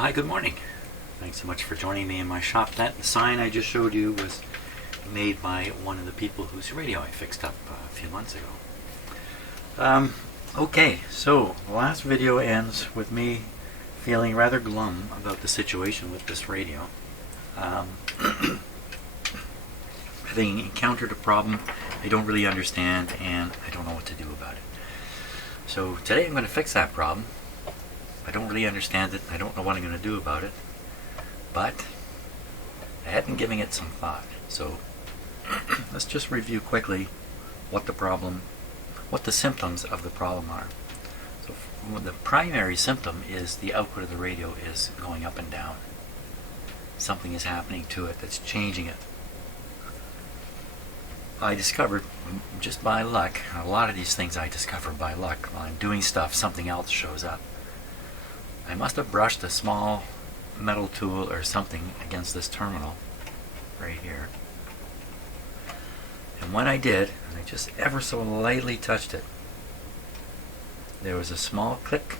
Well, hi, good morning. Thanks so much for joining me in my shop. That sign I just showed you was made by one of the people whose radio I fixed up a few months ago. Okay, so the last video ends with me feeling rather glum about the situation with this radio. Having encountered a problem I don't really understand and I don't know what to do about it. So today I'm going to fix that problem. I don't really understand it. I don't know what I'm going to do about it. But I had been giving it some thought. So let's just review quickly what the symptoms of the problem are. So the primary symptom is the output of the radio is going up and down. Something is happening to it that's changing it. I discovered, just by luck, a lot of these things I discover by luck. While I'm doing stuff, something else shows up. I must have brushed a small metal tool or something against this terminal right here. And when I did, and I just ever so lightly touched it, there was a small click,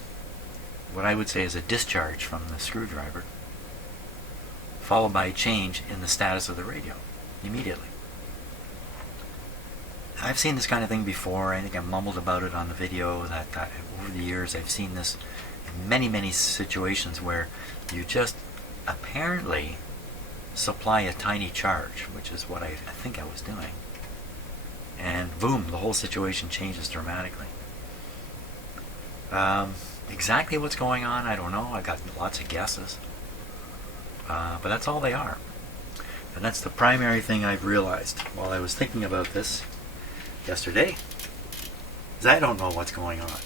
what I would say is a discharge from the screwdriver, followed by a change in the status of the radio immediately. I've seen this kind of thing before. I think I mumbled about it on the video that over the years I've seen this in many situations where you just apparently supply a tiny charge, which is what I think I was doing, and boom, the whole situation changes dramatically. Exactly what's going on, I don't know. I got lots of guesses, but that's all they are. And that's the primary thing I've realized while I was thinking about this yesterday, is I don't know what's going on,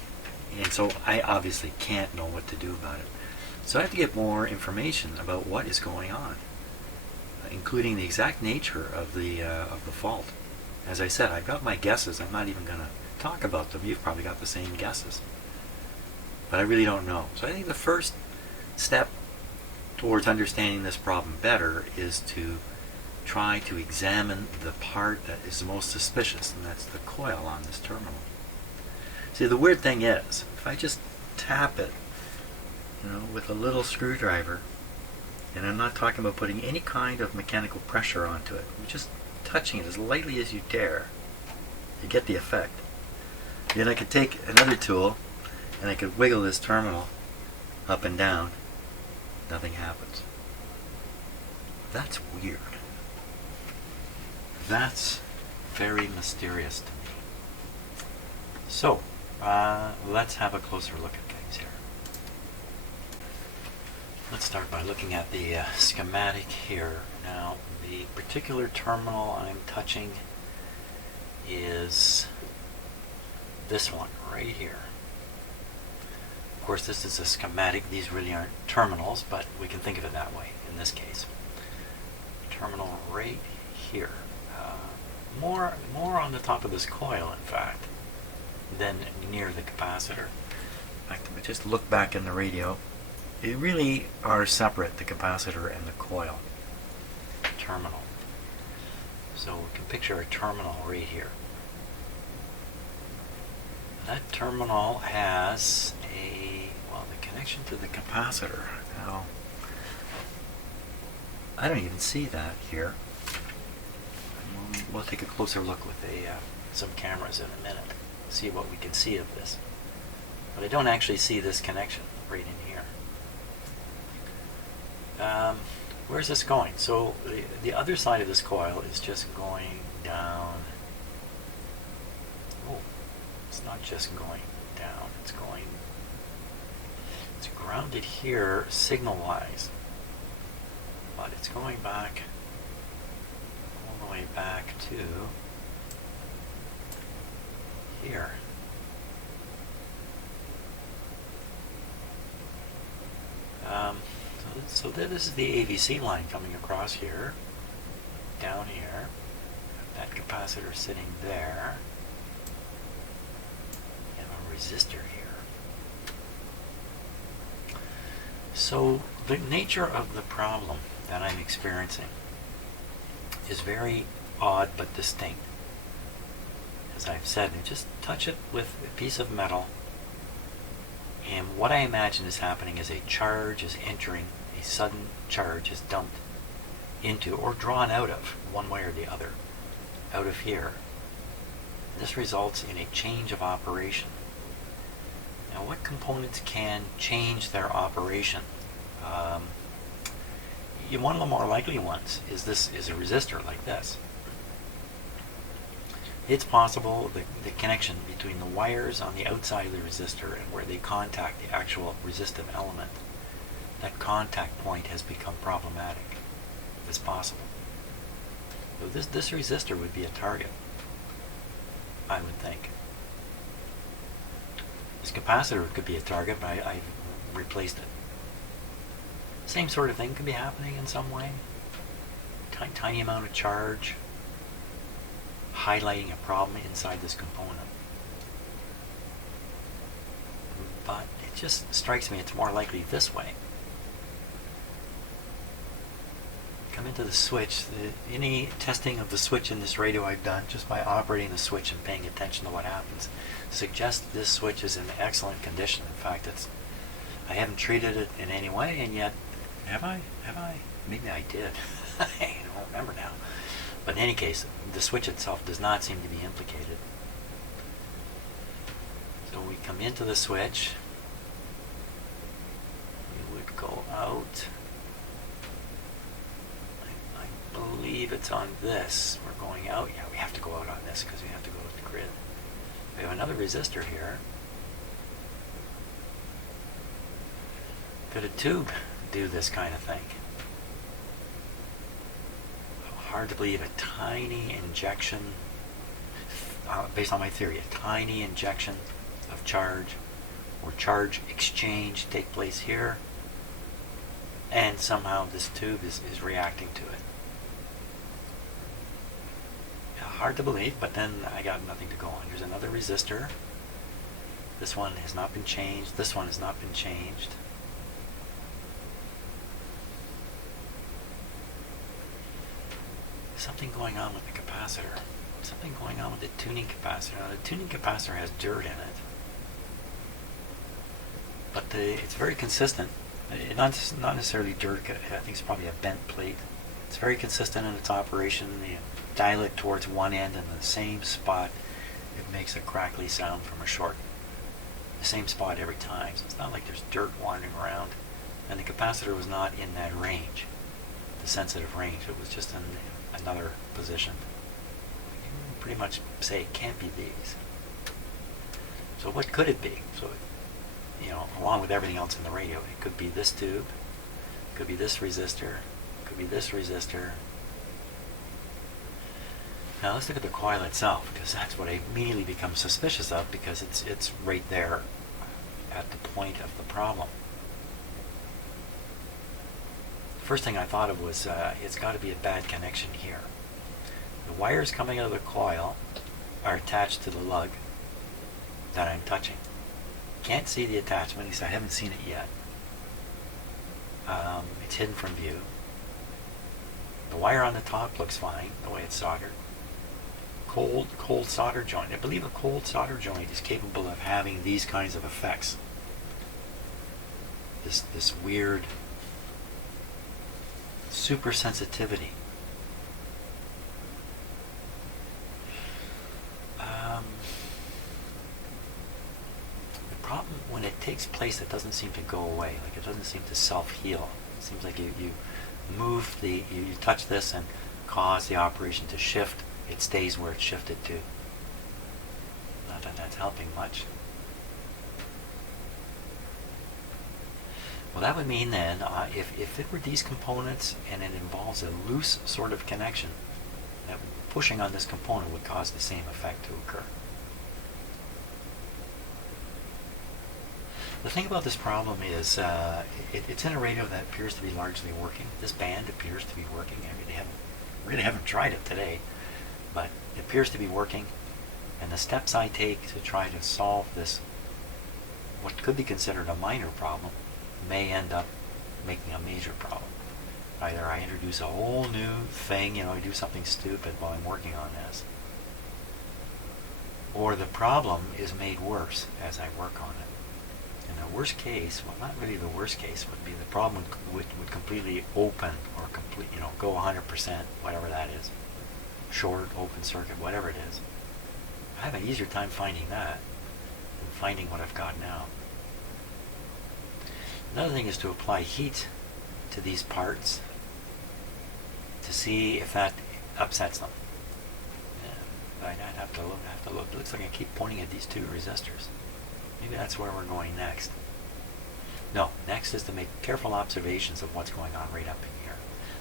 and so I obviously can't know what to do about it. So I have to get more information about what is going on, including the exact nature of the fault. As I said, I've got my guesses. I'm not even going to talk about them. You've probably got the same guesses, but I really don't know. So I think the first step towards understanding this problem better is to try to examine the part that is most suspicious, and that's the coil on this terminal. See, the weird thing is, if I just tap it, with a little screwdriver, and I'm not talking about putting any kind of mechanical pressure onto it, I'm just touching it as lightly as you dare, you get the effect. Then I could take another tool, and I could wiggle this terminal up and down. Nothing happens. That's weird. That's very mysterious to me. So, let's have a closer look at things here. Let's start by looking at the schematic here. Now, the particular terminal I'm touching is this one right here. Of course, this is a schematic. These really aren't terminals, but we can think of it that way in this case. Terminal right here. More on the top of this coil, in fact, than near the capacitor. In fact, if I just look back in the radio, they really are separate, the capacitor and the coil. Terminal. So we can picture a terminal right here. That terminal has the connection to the capacitor. Now, I don't even see that here. We'll take a closer look with some cameras in a minute, see what we can see of this. But I don't actually see this connection right in here. Where's this going? So the other side of this coil is just going down. Oh, it's not just going down. It's grounded here signal-wise, but it's going back all the way back to here. So this is the AVC line coming across here, down here. That capacitor sitting there. And a resistor here. So the nature of the problem that I'm experiencing is very odd but distinct. As I've said, you just touch it with a piece of metal And what I imagine is happening is a charge is entering, a sudden charge is dumped into or drawn out of, one way or the other, out of here. This results in a change of operation. Now, what components can change their operation? One of the more likely ones is a resistor like this. It's possible the connection between the wires on the outside of the resistor and where they contact the actual resistive element, that contact point has become problematic. It's possible. So this resistor would be a target, I would think. This capacitor could be a target, but I've replaced it. Same sort of thing could be happening in some way. Tiny amount of charge highlighting a problem inside this component. But it just strikes me it's more likely this way. Come into the switch. Any testing of the switch in this radio I've done just by operating the switch and paying attention to what happens suggests this switch is in excellent condition. In fact, I haven't treated it in any way, and yet have I? Maybe I did. I don't remember now. But in any case, the switch itself does not seem to be implicated. So we come into the switch. We would go out. I believe it's on this. We're going out. Yeah, we have to go out on this because we have to go with the grid. We have another resistor here. Could a tube do this kind of thing? Hard to believe a tiny injection, based on my theory, a tiny injection of charge or charge exchange take place here, and somehow this tube is reacting to it. Hard to believe, but then I got nothing to go on. Here's another resistor. This one has not been changed. This one has not been changed. Something going on with the capacitor. Something going on with the tuning capacitor. Now, the tuning capacitor has dirt in it, but it's very consistent. Not necessarily dirt. I think it's probably a bent plate. It's very consistent in its operation. You dial it towards one end, and the same spot, it makes a crackly sound from a short. The same spot every time. So it's not like there's dirt wandering around. And the capacitor was not in that range, the sensitive range. It was just in another position. You can pretty much say it can't be these. So what could it be? So, along with everything else in the radio, it could be this tube, it could be this resistor, it could be this resistor. Now let's look at the coil itself, because that's what I immediately become suspicious of, because it's right there at the point of the problem. First thing I thought of was it's got to be a bad connection here. The wires coming out of the coil are attached to the lug that I'm touching. Can't see the attachment, at least I haven't seen it yet. It's hidden from view. The wire on the top looks fine, the way it's soldered. Cold solder joint. I believe a cold solder joint is capable of having these kinds of effects. This weird super sensitivity. The problem, when it takes place, it doesn't seem to go away. Like, it doesn't seem to self-heal. It seems like you move you touch this and cause the operation to shift. It stays where it's shifted to. Not that that's helping much. Well, that would mean then, if it were these components and it involves a loose sort of connection, that pushing on this component would cause the same effect to occur. The thing about this problem is it's in a radio that appears to be largely working. This band appears to be working. I really haven't tried it today, but it appears to be working. And the steps I take to try to solve this, what could be considered a minor problem, may end up making a major problem. Either I introduce a whole new thing, I do something stupid while I'm working on this, or the problem is made worse as I work on it. And the worst case, well, not really the worst case, would be the problem would completely open or complete, go 100%, whatever that is. Short, open circuit, whatever it is. I have an easier time finding that than finding what I've got now. Another thing is to apply heat to these parts to see if that upsets them. Yeah, I'd have to look. It looks like I keep pointing at these two resistors. Maybe that's where we're going next. No, next is to make careful observations of what's going on right up in here.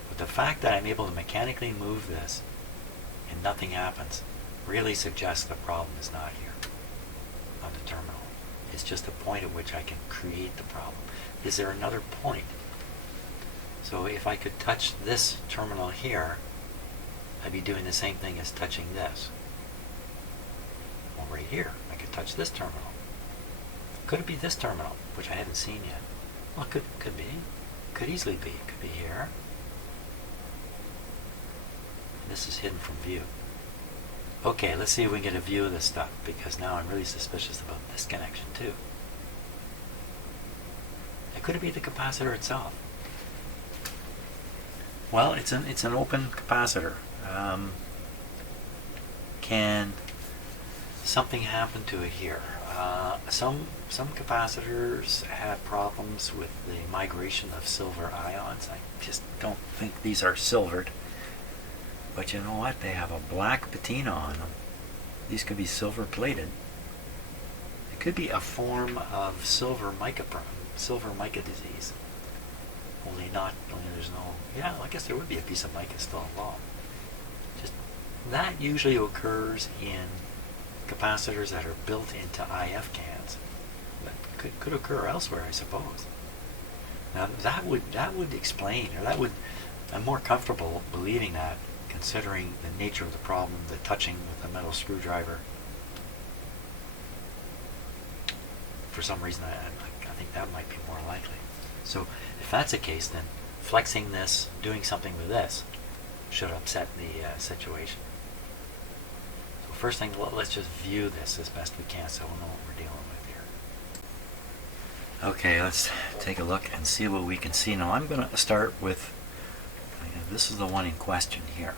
But the fact that I'm able to mechanically move this and nothing happens really suggests the problem is not here on the terminal. It's just the point at which I can create the problem. Is there another point? So if I could touch this terminal here, I'd be doing the same thing as touching this. Well, right here, I could touch this terminal. Could it be this terminal, which I haven't seen yet? Well, could be. Could easily be. Could be here. This is hidden from view. Okay, let's see if we can get a view of this stuff, because now I'm really suspicious about this connection too. Could it be the capacitor itself? Well, it's an open capacitor. Can something happen to it here? Some capacitors have problems with the migration of silver ions. I just don't think these are silvered. But you know what? They have a black patina on them. These could be silver plated. It could be a form of silver mica disease. Only there's no, yeah, I guess there would be a piece of mica still involved. Just, that usually occurs in capacitors that are built into IF cans. That could occur elsewhere, I suppose. Now that would explain, or I'm more comfortable believing that, considering the nature of the problem, the touching with a metal screwdriver. For some reason, I think that might be more likely. So if that's the case, then flexing this, doing something with this, should upset the situation. So first thing, let's just view this as best we can so we'll know what we're dealing with here. Okay, let's take a look and see what we can see. Now I'm going to start with, this is the one in question here.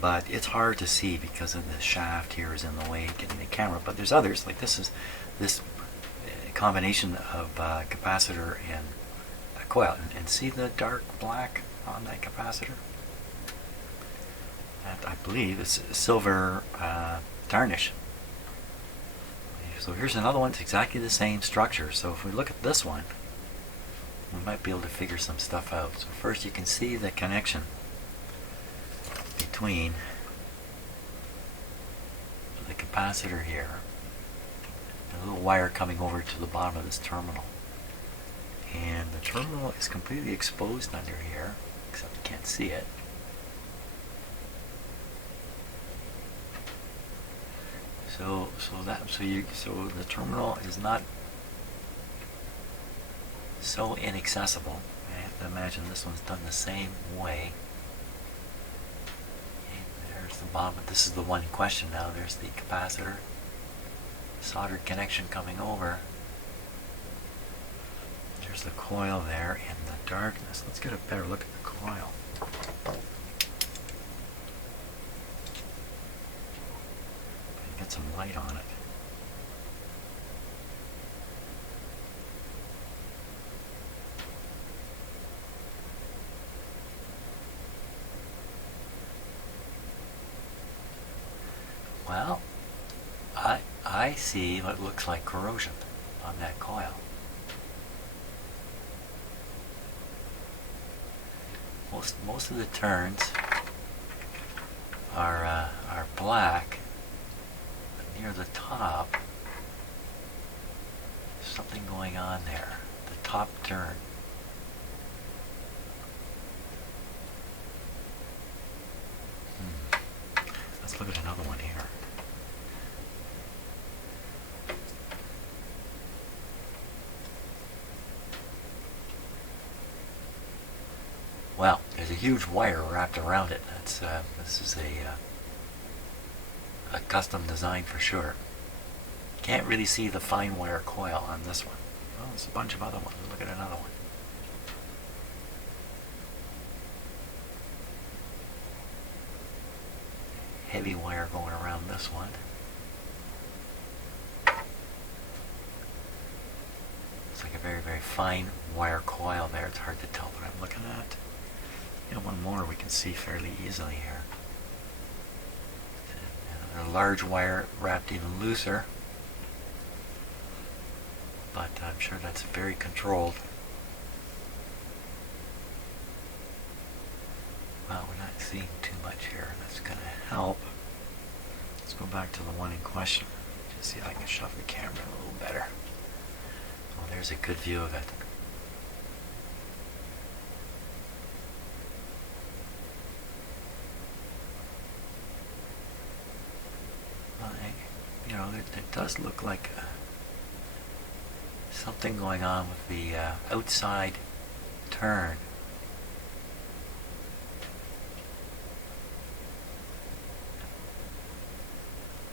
But it's hard to see because of the shaft here is in the way getting the camera. But there's others, like this combination of capacitor and coil. And see the dark black on that capacitor? That, I believe, is silver tarnish. So here's another one. It's exactly the same structure. So if we look at this one, we might be able to figure some stuff out. So first you can see the connection between the capacitor here and a little wire coming over to the bottom of this terminal. And the terminal is completely exposed under here, except you can't see it. So the terminal is not so inaccessible. I have to imagine this one's done the same way. And there's the bottom, but this is the one in question now. There's the capacitor, soldered connection coming over. There's the coil there in the darkness. Let's get a better look at the coil. Get some light on it. Well, I see what looks like corrosion on that coil. Most of the turns are black. But near the top, there's something going on there. The top turn. Let's look at another one here. Well, there's a huge wire wrapped around it. This is a custom design for sure. Can't really see the fine wire coil on this one. Oh, there's a bunch of other ones. Look at another one. Heavy wire going around this one. It's like a very, very fine wire coil there. It's hard to tell what I'm looking at. One more we can see fairly easily here. Another large wire wrapped even looser. But I'm sure that's very controlled. Well, we're not seeing too much here. That's going to help. Let's go back to the one in question. Just see if I can shove the camera a little better. Oh, there's a good view of it. It does look like something going on with the outside turn.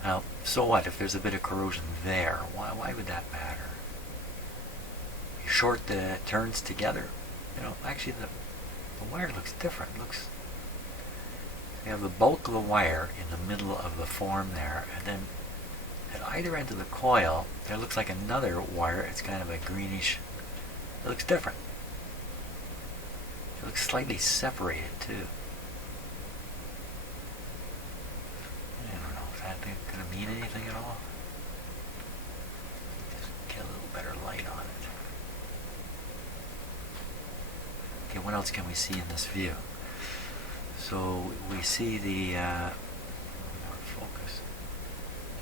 Now, so what if there's a bit of corrosion there? Why would that matter? You short the turns together. Actually the wire looks different. You have the bulk of the wire in the middle of the form there, and then at either end of the coil, there looks like another wire. It's kind of a greenish. It looks different. It looks slightly separated too. I don't know if that's going to mean anything at all. Just get a little better light on it. Okay, what else can we see in this view? So we see the focus.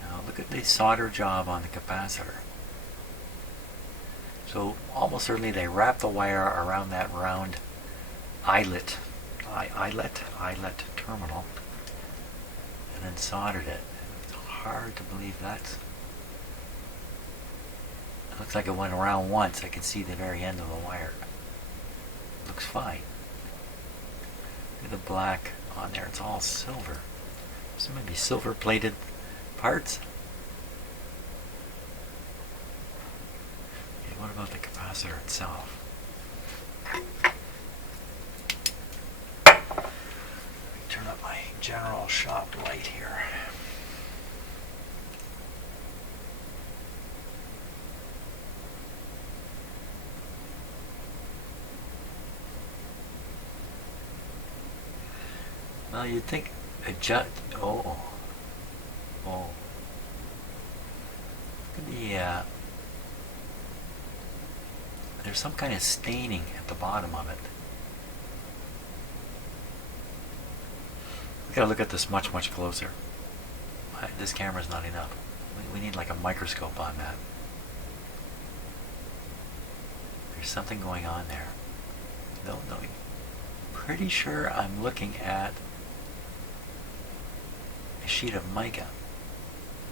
Now look at the solder job on the capacitor. So almost certainly they wrapped the wire around that round eyelet terminal and then soldered it. It's hard to believe that's... It looks like it went around once. I can see the very end of the wire. It looks fine. Look at the black on there. It's all silver. So maybe silver plated parts. Okay, what about the capacitor itself? Turn up my general shop light here. Well, you'd think adjust. Oh. Look at the. There's some kind of staining at the bottom of it. We gotta look at this much, much closer. This camera's not enough. We need like a microscope on that. There's something going on there. No. Pretty sure I'm looking at a sheet of mica.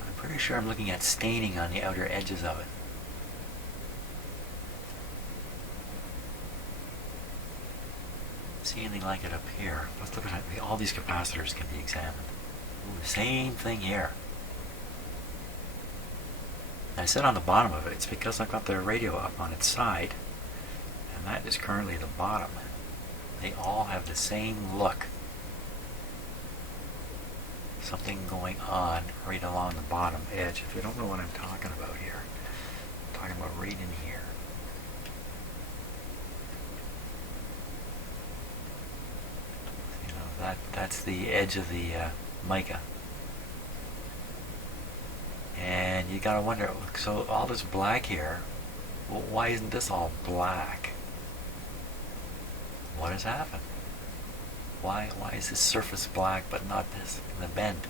I'm pretty sure I'm looking at staining on the outer edges of it. See anything like it up here? Let's look at it. All these capacitors can be examined. Ooh, same thing here. I said on the bottom of it, it's because I've got the radio up on its side, and that is currently the bottom. They all have the same look. Something going on right along the bottom edge. If you don't know what I'm talking about here, I'm talking about right in here. That's the edge of the mica. And you gotta wonder, so all this black here, well, why isn't this all black? What has happened? Why is this surface black but not this in the bend?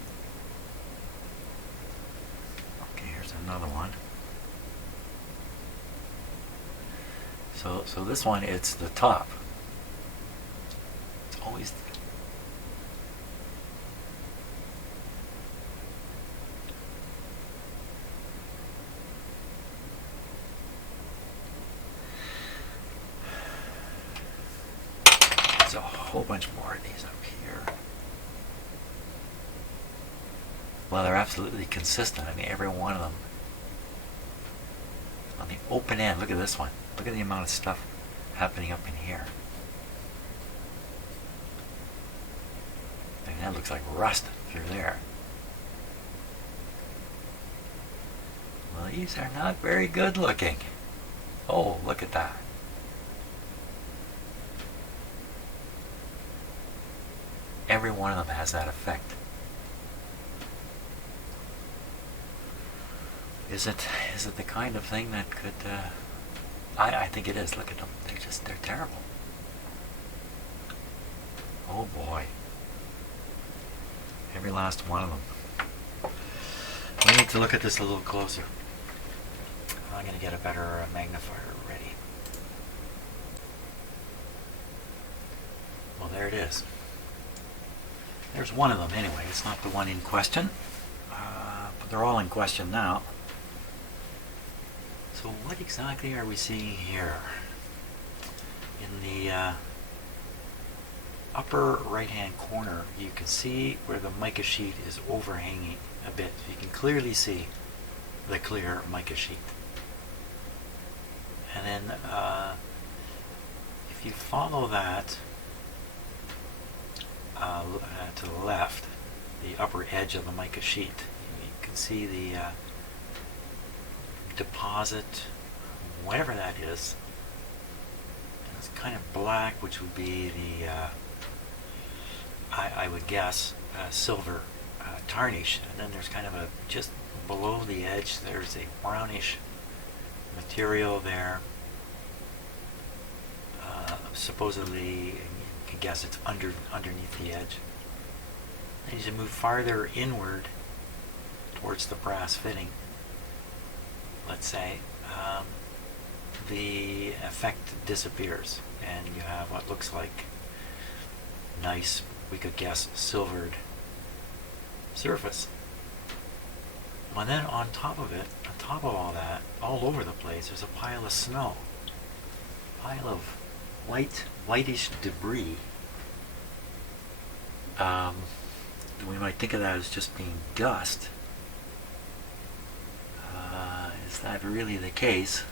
Okay, here's another one. So this one, it's the top. It's always a whole bunch more of these up here. Well, they're absolutely consistent. I mean, every one of them On the open end, look at this one. Look at the amount of stuff happening up in here. I mean, that looks like rust through there. Well, these are not very good looking. Oh, look at that. Every one of them has that effect. Is it the kind of thing that could... I think it is. Look at them. They're terrible. Oh boy. Every last one of them. We need to look at this a little closer. I'm going to get a better magnifier ready. Well, there it is. There's one of them anyway. It's not the one in question. But they're all in question now. So what exactly are we seeing here? In the upper right hand corner, you can see where the mica sheet is overhanging a bit. You can clearly see the clear mica sheet. And then if you follow that to the left, the upper edge of the mica sheet, you can see the deposit, whatever that is. And it's kind of black, which would be the, I would guess, silver tarnish. And then there's kind of a, just below the edge, there's a brownish material there. Supposedly, you can guess it's underneath the edge. And as you move farther inward towards the brass fitting, let's say, the effect disappears and you have what looks like nice, we could guess, silvered surface. And then on top of it, on top of all that, all over the place, there's a pile of snow. Pile of whitish debris. We might think of that as just being dust. Is that really the case?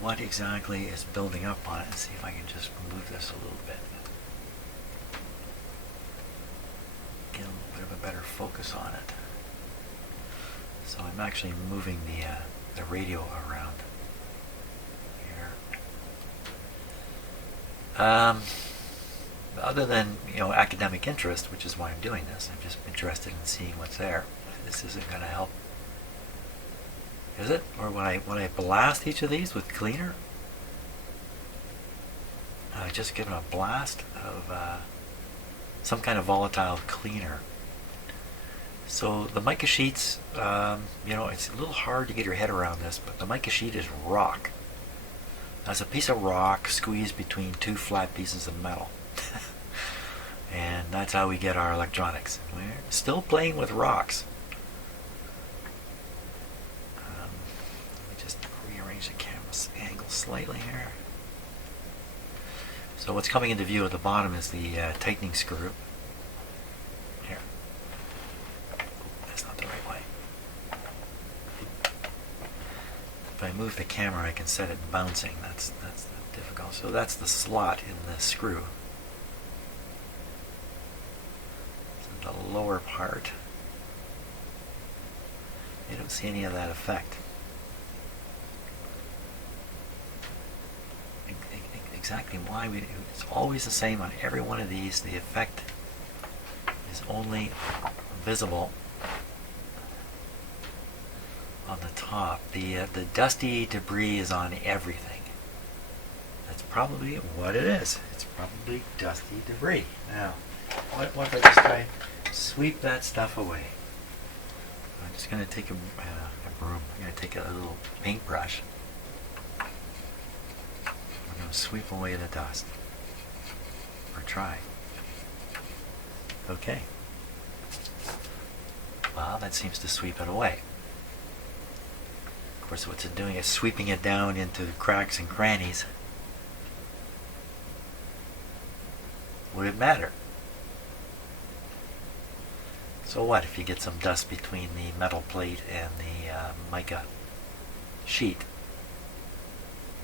What exactly is building up on it? Let's see if I can just move this a little bit. Get a little bit of a better focus on it. So I'm actually moving the radio around here. Other than, academic interest, which is why I'm doing this, I'm just interested in seeing what's there. This isn't going to help. Is it? Or when I blast each of these with cleaner, just give it a blast of some kind of volatile cleaner. So the mica sheets, it's a little hard to get your head around this, but the mica sheet is rock. That's a piece of rock squeezed between two flat pieces of metal. And that's how we get our electronics. We're still playing with rocks. Let me just rearrange the camera's angle slightly here. So what's coming into view at the bottom is the tightening screw. Here. That's not the right way. If I move the camera, I can set it bouncing. That's difficult. So that's the slot in the screw. So the lower part. You don't see any of that effect. Exactly why it's always the same on every one of these. The effect is only visible on the top. The dusty debris is on everything. That's probably what it is. It's probably dusty debris. Now, what if I just try sweep that stuff away? I'm just going to take a broom. I'm going to take a little paintbrush. I'm going to sweep away the dust. Or try. Okay. Well, that seems to sweep it away. Of course, what's it doing is sweeping it down into cracks and crannies. Would it matter? So what if you get some dust between the metal plate and the mica sheet,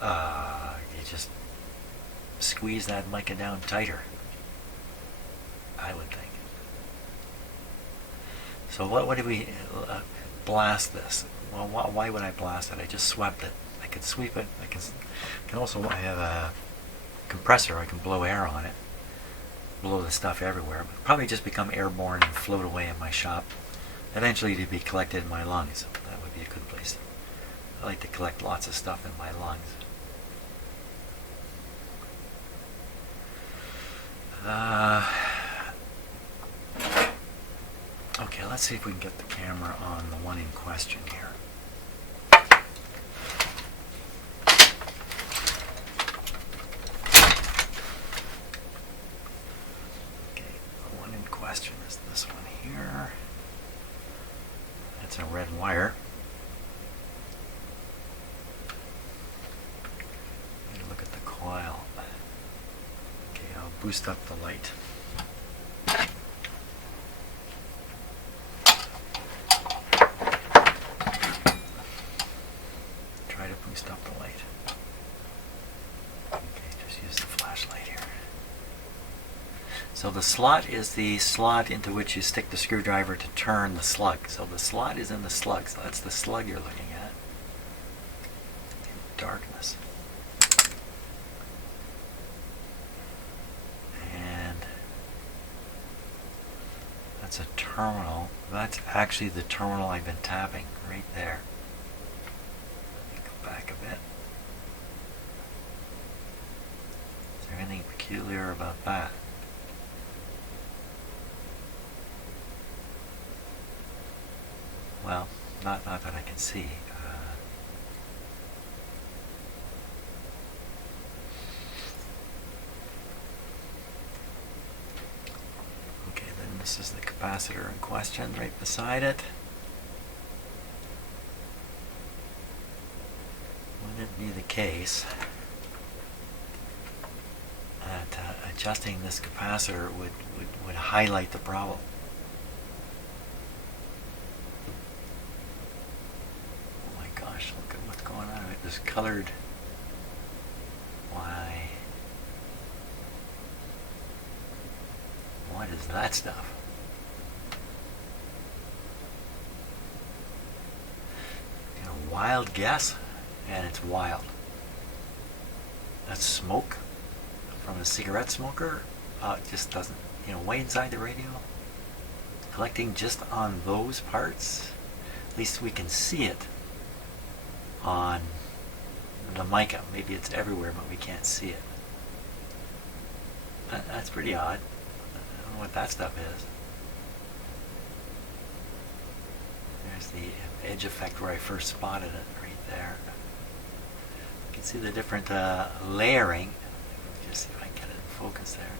you just squeeze that mica down tighter, I would think. So what did we blast this? Well, why would I blast it? I just swept it. I could sweep it. I can also, I have a compressor. I can blow air on it, blow the stuff everywhere. But probably just become airborne and float away in my shop. Eventually to be collected in my lungs. That would be a good place. I like to collect lots of stuff in my lungs. Okay, let's see if we can get the camera on the one in question here. Okay, the one in question is this one here. That's a red wire. Look at the coil. Okay, I'll boost up the light. Try to boost up the light. Okay, just use the flashlight here. So the slot is the slot into which you stick the screwdriver to turn the slug. So the slot is in the slug. So that's the slug you're looking at. In darkness. And that's a terminal. That's actually the terminal I've been tapping right there. Let me go back a bit. Is there anything peculiar about that? Well, not that I can see. Okay, then this is the capacitor in question right beside it. Wouldn't it be the case that adjusting this capacitor would highlight the problem? Look at what's going on with this colored. Why? What is that stuff? A wild guess, and it's wild. That's smoke from a cigarette smoker. It just doesn't, way inside the radio. Collecting just on those parts. At least we can see it on the mica. Maybe it's everywhere, but we can't see it. That's pretty odd. I don't know what that stuff is. There's the edge effect where I first spotted it, right there. You can see the different layering. Let's just see if I can get it in focus there.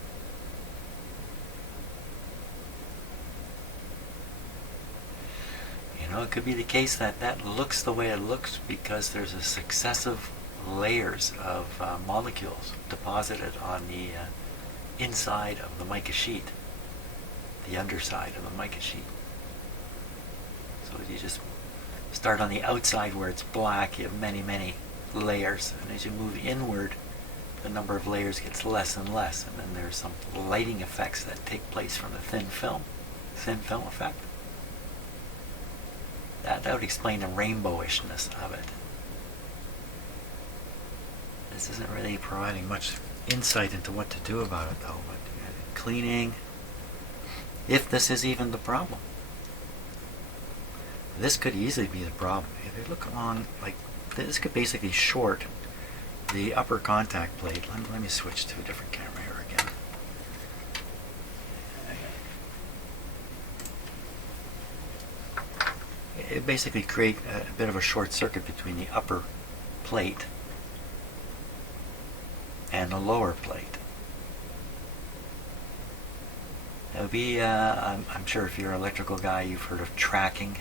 It could be the case that looks the way it looks because there's a successive layers of molecules deposited on the inside of the mica sheet, the underside of the mica sheet. So you just start on the outside where it's black, you have many, many layers, and as you move inward, the number of layers gets less and less, and then there's some lighting effects that take place from the thin film effect. That would explain the rainbowishness of it. This isn't really providing much insight into what to do about it, though. But cleaning, if this is even the problem. This could easily be the problem. If you look along, like, this could basically short the upper contact plate. Let me switch to a different camera here again. It basically create a bit of a short circuit between the upper plate and the lower plate. It would be, I'm sure if you're an electrical guy, you've heard of tracking.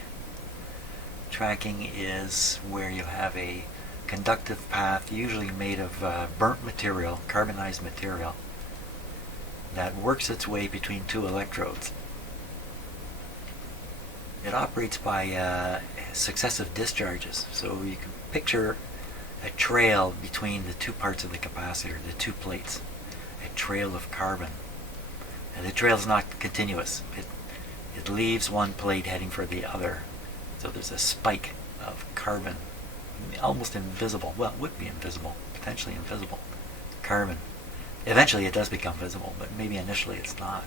Tracking is where you have a conductive path, usually made of burnt material, carbonized material, that works its way between two electrodes. It operates by successive discharges. So you can picture a trail between the two parts of the capacitor, the two plates, a trail of carbon. And the trail is not continuous. It leaves one plate heading for the other. So there's a spike of carbon, almost invisible. Well, it would be invisible, potentially invisible. Carbon. Eventually it does become visible, but maybe initially it's not.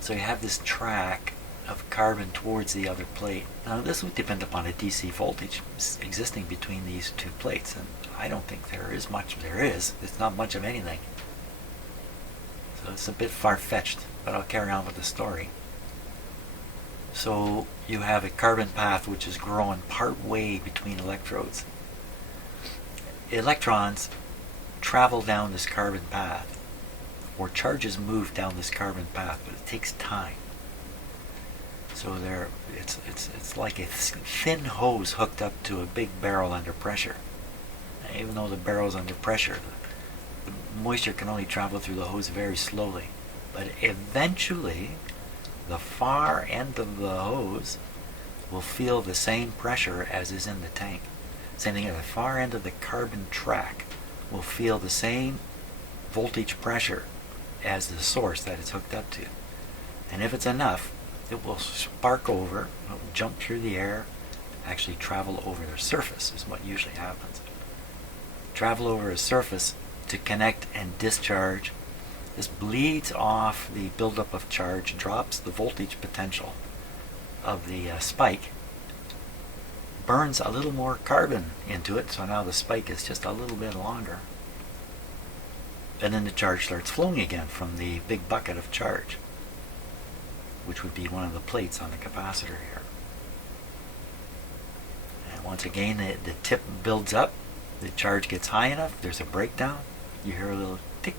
So you have this track of carbon towards the other plate. Now this would depend upon a DC voltage existing between these two plates, and I don't think there is much. There is. It's not much of anything. So it's a bit far-fetched, but I'll carry on with the story. So you have a carbon path which is growing part way between electrodes. Electrons travel down this carbon path, or charges move down this carbon path, but it takes time. So it's like a thin hose hooked up to a big barrel under pressure. And even though the barrel's under pressure, the moisture can only travel through the hose very slowly. But eventually, the far end of the hose will feel the same pressure as is in the tank. Same thing at the far end of the carbon track will feel the same voltage pressure as the source that it's hooked up to. And if it's enough, it will spark over, it will jump through the air, actually travel over the surface is what usually happens. Travel over a surface to connect and discharge. This bleeds off the buildup of charge, drops the voltage potential of the spike, burns a little more carbon into it, so now the spike is just a little bit longer. And then the charge starts flowing again from the big bucket of charge, which would be one of the plates on the capacitor here. And once again, the tip builds up, the charge gets high enough, there's a breakdown, you hear a little tick,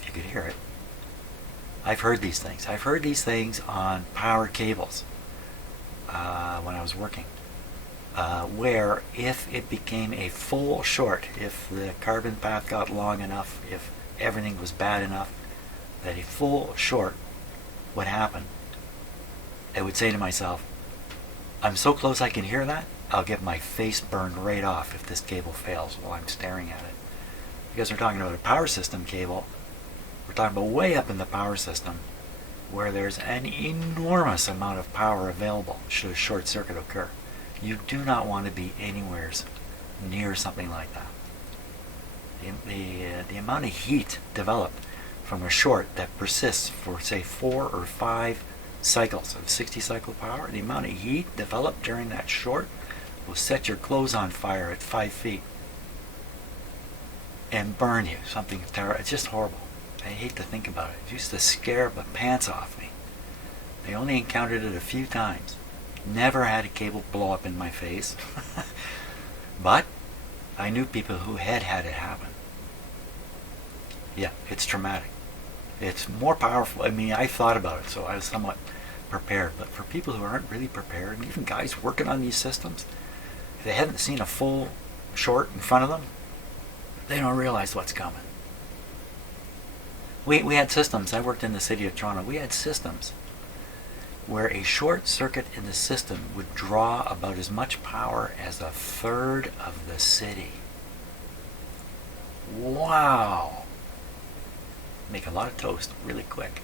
if you could hear it. I've heard these things. I've heard these things on power cables when I was working, where if it became a full short, if the carbon path got long enough, if everything was bad enough, that a full short would happen, I would say to myself, I'm so close I can hear that, I'll get my face burned right off if this cable fails while I'm staring at it. Because we're talking about a power system cable, we're talking about way up in the power system where there's an enormous amount of power available should a short circuit occur. You do not want to be anywhere near something like that. The amount of heat developed from a short that persists for, say, 4 or 5 cycles of 60 cycle power, the amount of heat developed during that short will set your clothes on fire at 5 feet and burn you. Something terrible. It's just horrible. I hate to think about it. It used to scare the pants off me. I only encountered it a few times. Never had a cable blow up in my face. But I knew people who had had it happen. Yeah, it's traumatic. It's more powerful. I mean, I thought about it, so I was somewhat prepared. But for people who aren't really prepared, and even guys working on these systems, if they haven't seen a full short in front of them, they don't realize what's coming. We had systems. I worked in the city of Toronto. We had systems where a short circuit in the system would draw about as much power as a third of the city. Wow! Make a lot of toast really quick.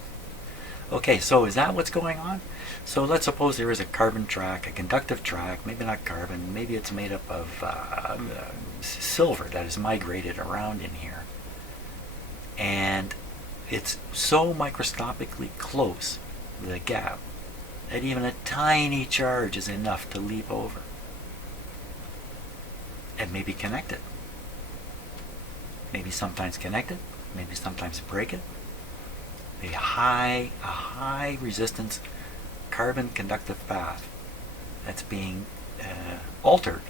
Okay, so is that what's going on? So let's suppose there is a carbon track, a conductive track, maybe not carbon, maybe it's made up of silver that is migrated around in here. And it's so microscopically close, the gap, that even a tiny charge is enough to leap over and maybe connect it. Maybe sometimes connect it, maybe sometimes break it. A high resistance carbon conductive path that's being altered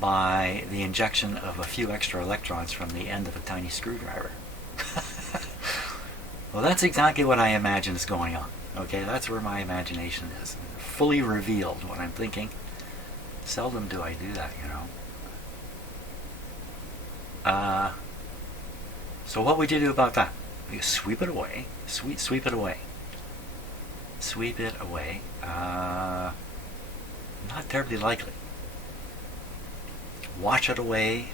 by the injection of a few extra electrons from the end of a tiny screwdriver. Well, that's exactly what I imagine is going on. Okay, that's where my imagination is. Fully revealed what I'm thinking. Seldom do I do that, you know. So what would you do about that? You sweep it away. Sweep it away. sweep it away. Not terribly likely. Wash it away.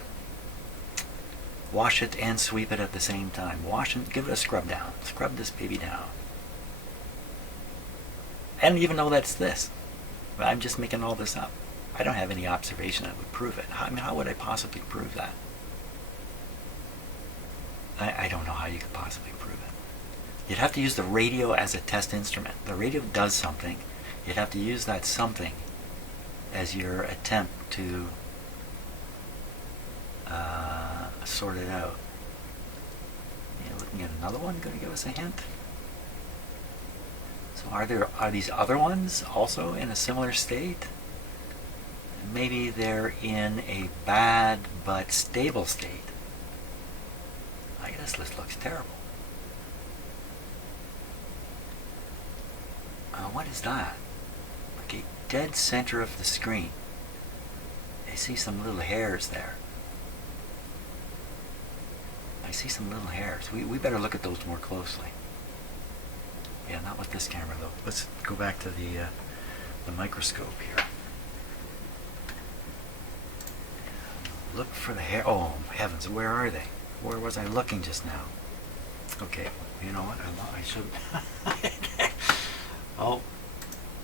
Wash it and sweep it at the same time. Wash and give it a scrub down. Scrub this baby down. I don't even know that's this. I'm just making all this up. I don't have any observation that would prove it. I mean, how would I possibly prove that? I don't know how you could possibly prove it. You'd have to use the radio as a test instrument. The radio does something. You'd have to use that something as your attempt to sort it out. You're looking at another one, going to give us a hint? So are these other ones also in a similar state? Maybe they're in a bad but stable state. I guess this looks terrible. What is that? Like a dead center of the screen. I see some little hairs there. I see some little hairs. We better look at those more closely. Yeah, not with this camera though. Let's go back to the microscope here. Look for the hair. Oh heavens, where are they? Where was I looking just now? Okay, you know what? I should. Oh,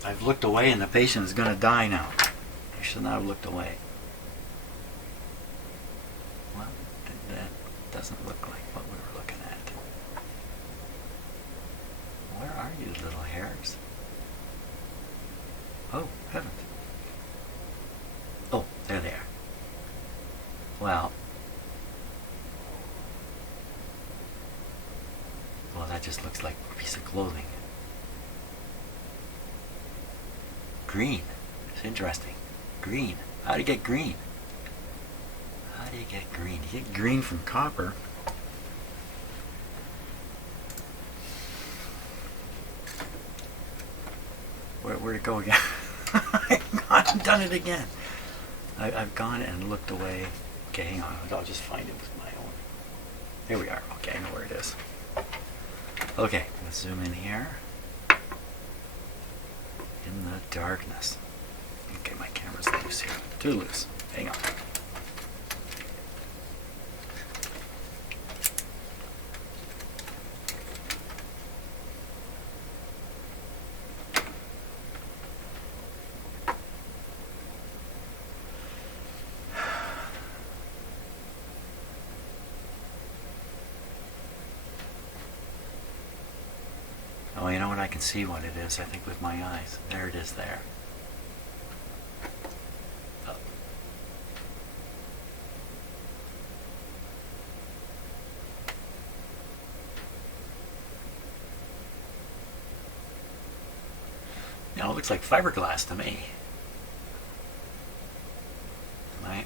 I've looked away, and the patient is going to die now. I should not have looked away. Well, that doesn't look like what we were looking at. Where are you, little hairs? Oh, heavens. Oh, there they are. Well, that just looks like a piece of clothing. Green. It's interesting. Green. How do you get green? How do you get green? You get green from copper. Where'd it go again? I've done it again. I've gone and looked away. Okay, hang on. I'll just find it with my own. Here we are. Okay, I know where it is. Okay, let's zoom in here. In the darkness. Okay, my camera's loose here. Too loose. Hang on. Oh, you know what? I can see what it is, I think, with my eyes. There it is there. Oh. You know, it looks like fiberglass to me.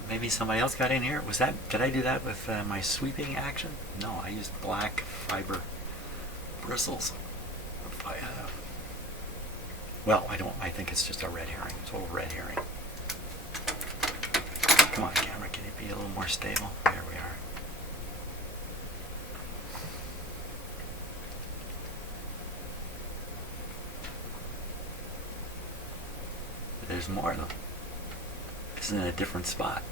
Maybe somebody else got in here? Did I do that with my sweeping action? No, I used black fiber bristles. Well, I think it's just a red herring. It's a little red herring. Come on, camera, can it be a little more stable? There we are. But there's more of them. This is in a different spot.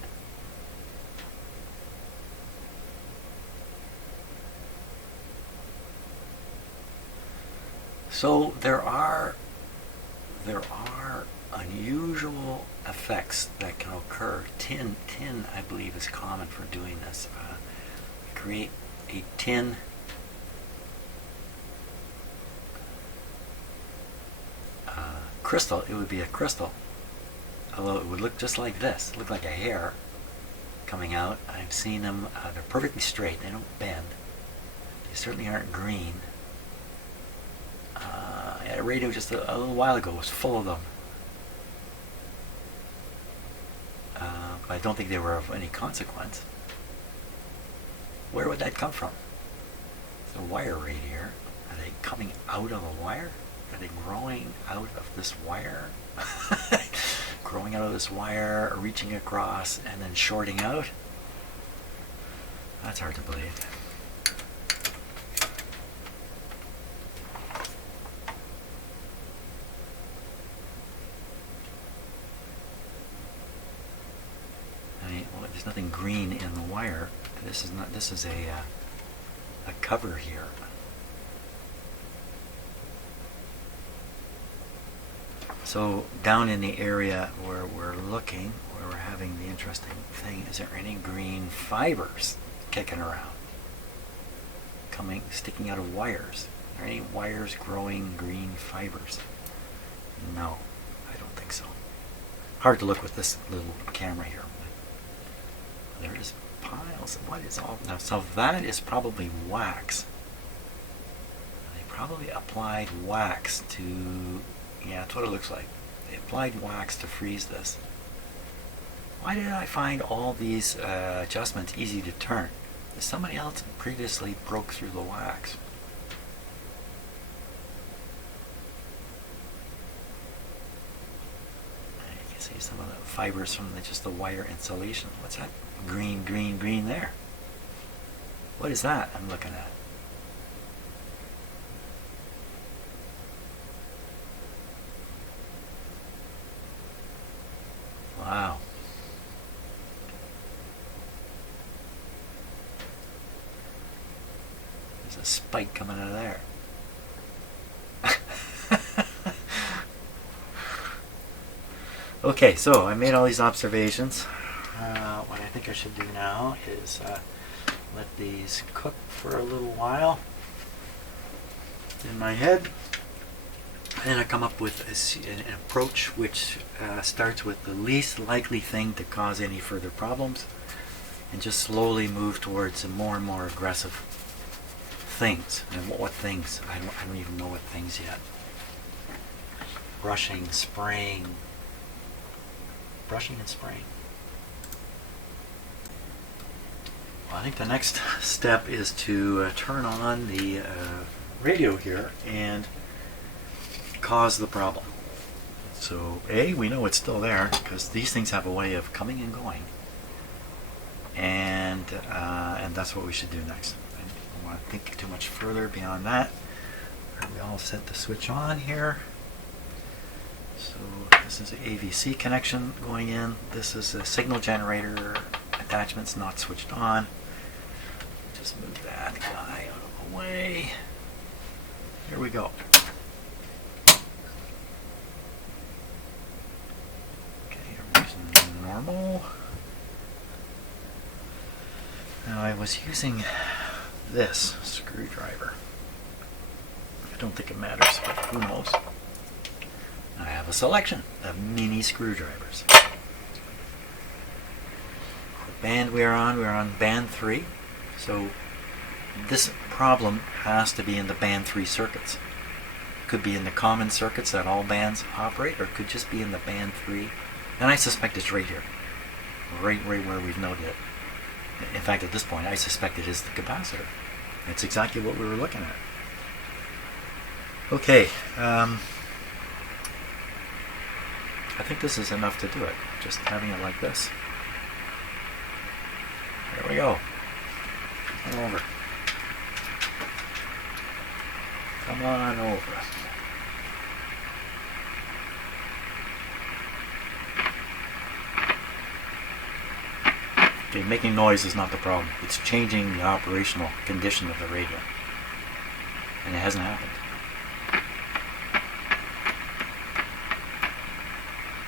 So there are unusual effects that can occur. Tin, I believe, is common for doing this. Create a tin crystal. It would be a crystal, although it would look just like this. Look like a hair coming out. I've seen them. They're perfectly straight. They don't bend. They certainly aren't green. I had a radio just a little while ago. It was full of them. But I don't think they were of any consequence. Where would that come from? It's a wire right here. Are they coming out of a wire? Are they growing out of this wire? Growing out of this wire, reaching across, and then shorting out? That's hard to believe. There's nothing green in the wire. This is not. This is a cover here. So down in the area where we're looking, where we're having the interesting thing, is there any green fibers kicking around? Sticking out of wires? Are there any wires growing green fibers? No, I don't think so. Hard to look with this little camera here. There is piles. What is all now? So that is probably wax. They probably applied wax to. Yeah, that's what it looks like. They applied wax to freeze this. Why did I find all these adjustments easy to turn? Somebody else previously broke through the wax. You can see some of the fibers from just the wire insulation. What's that green, green, green there? What is that I'm looking at? Wow. There's a spike coming out of there. Okay, so I made all these observations. What I think I should do now is let these cook for a little while in my head. And I come up with an approach which starts with the least likely thing to cause any further problems and just slowly move towards more and more aggressive things. And what things? I don't even know what things yet. Brushing, spraying. Brushing and spraying. Well, I think the next step is to turn on the radio here and cause the problem. So we know it's still there because these things have a way of coming and going, and that's what we should do next. I don't want to think too much further beyond that. We all set the switch on here. So this is an AVC connection going in. This is a signal generator. Attachment's not switched on. Just move that guy out of the way. Here we go. Normal. Now I was using this screwdriver. I don't think it matters, but who knows. I have a selection of mini screwdrivers. The band we're on band 3. So this problem has to be in the band 3 circuits. Could be in the common circuits that all bands operate, or it could just be in the band 3. And I suspect it's right here. Right where we've noted it. In fact, at this point, I suspect it is the capacitor. It's exactly what we were looking at. Okay. I think this is enough to do it. Just having it like this. There we go. Come over. Come on over. Okay, making noise is not the problem. It's changing the operational condition of the radio. And it hasn't happened.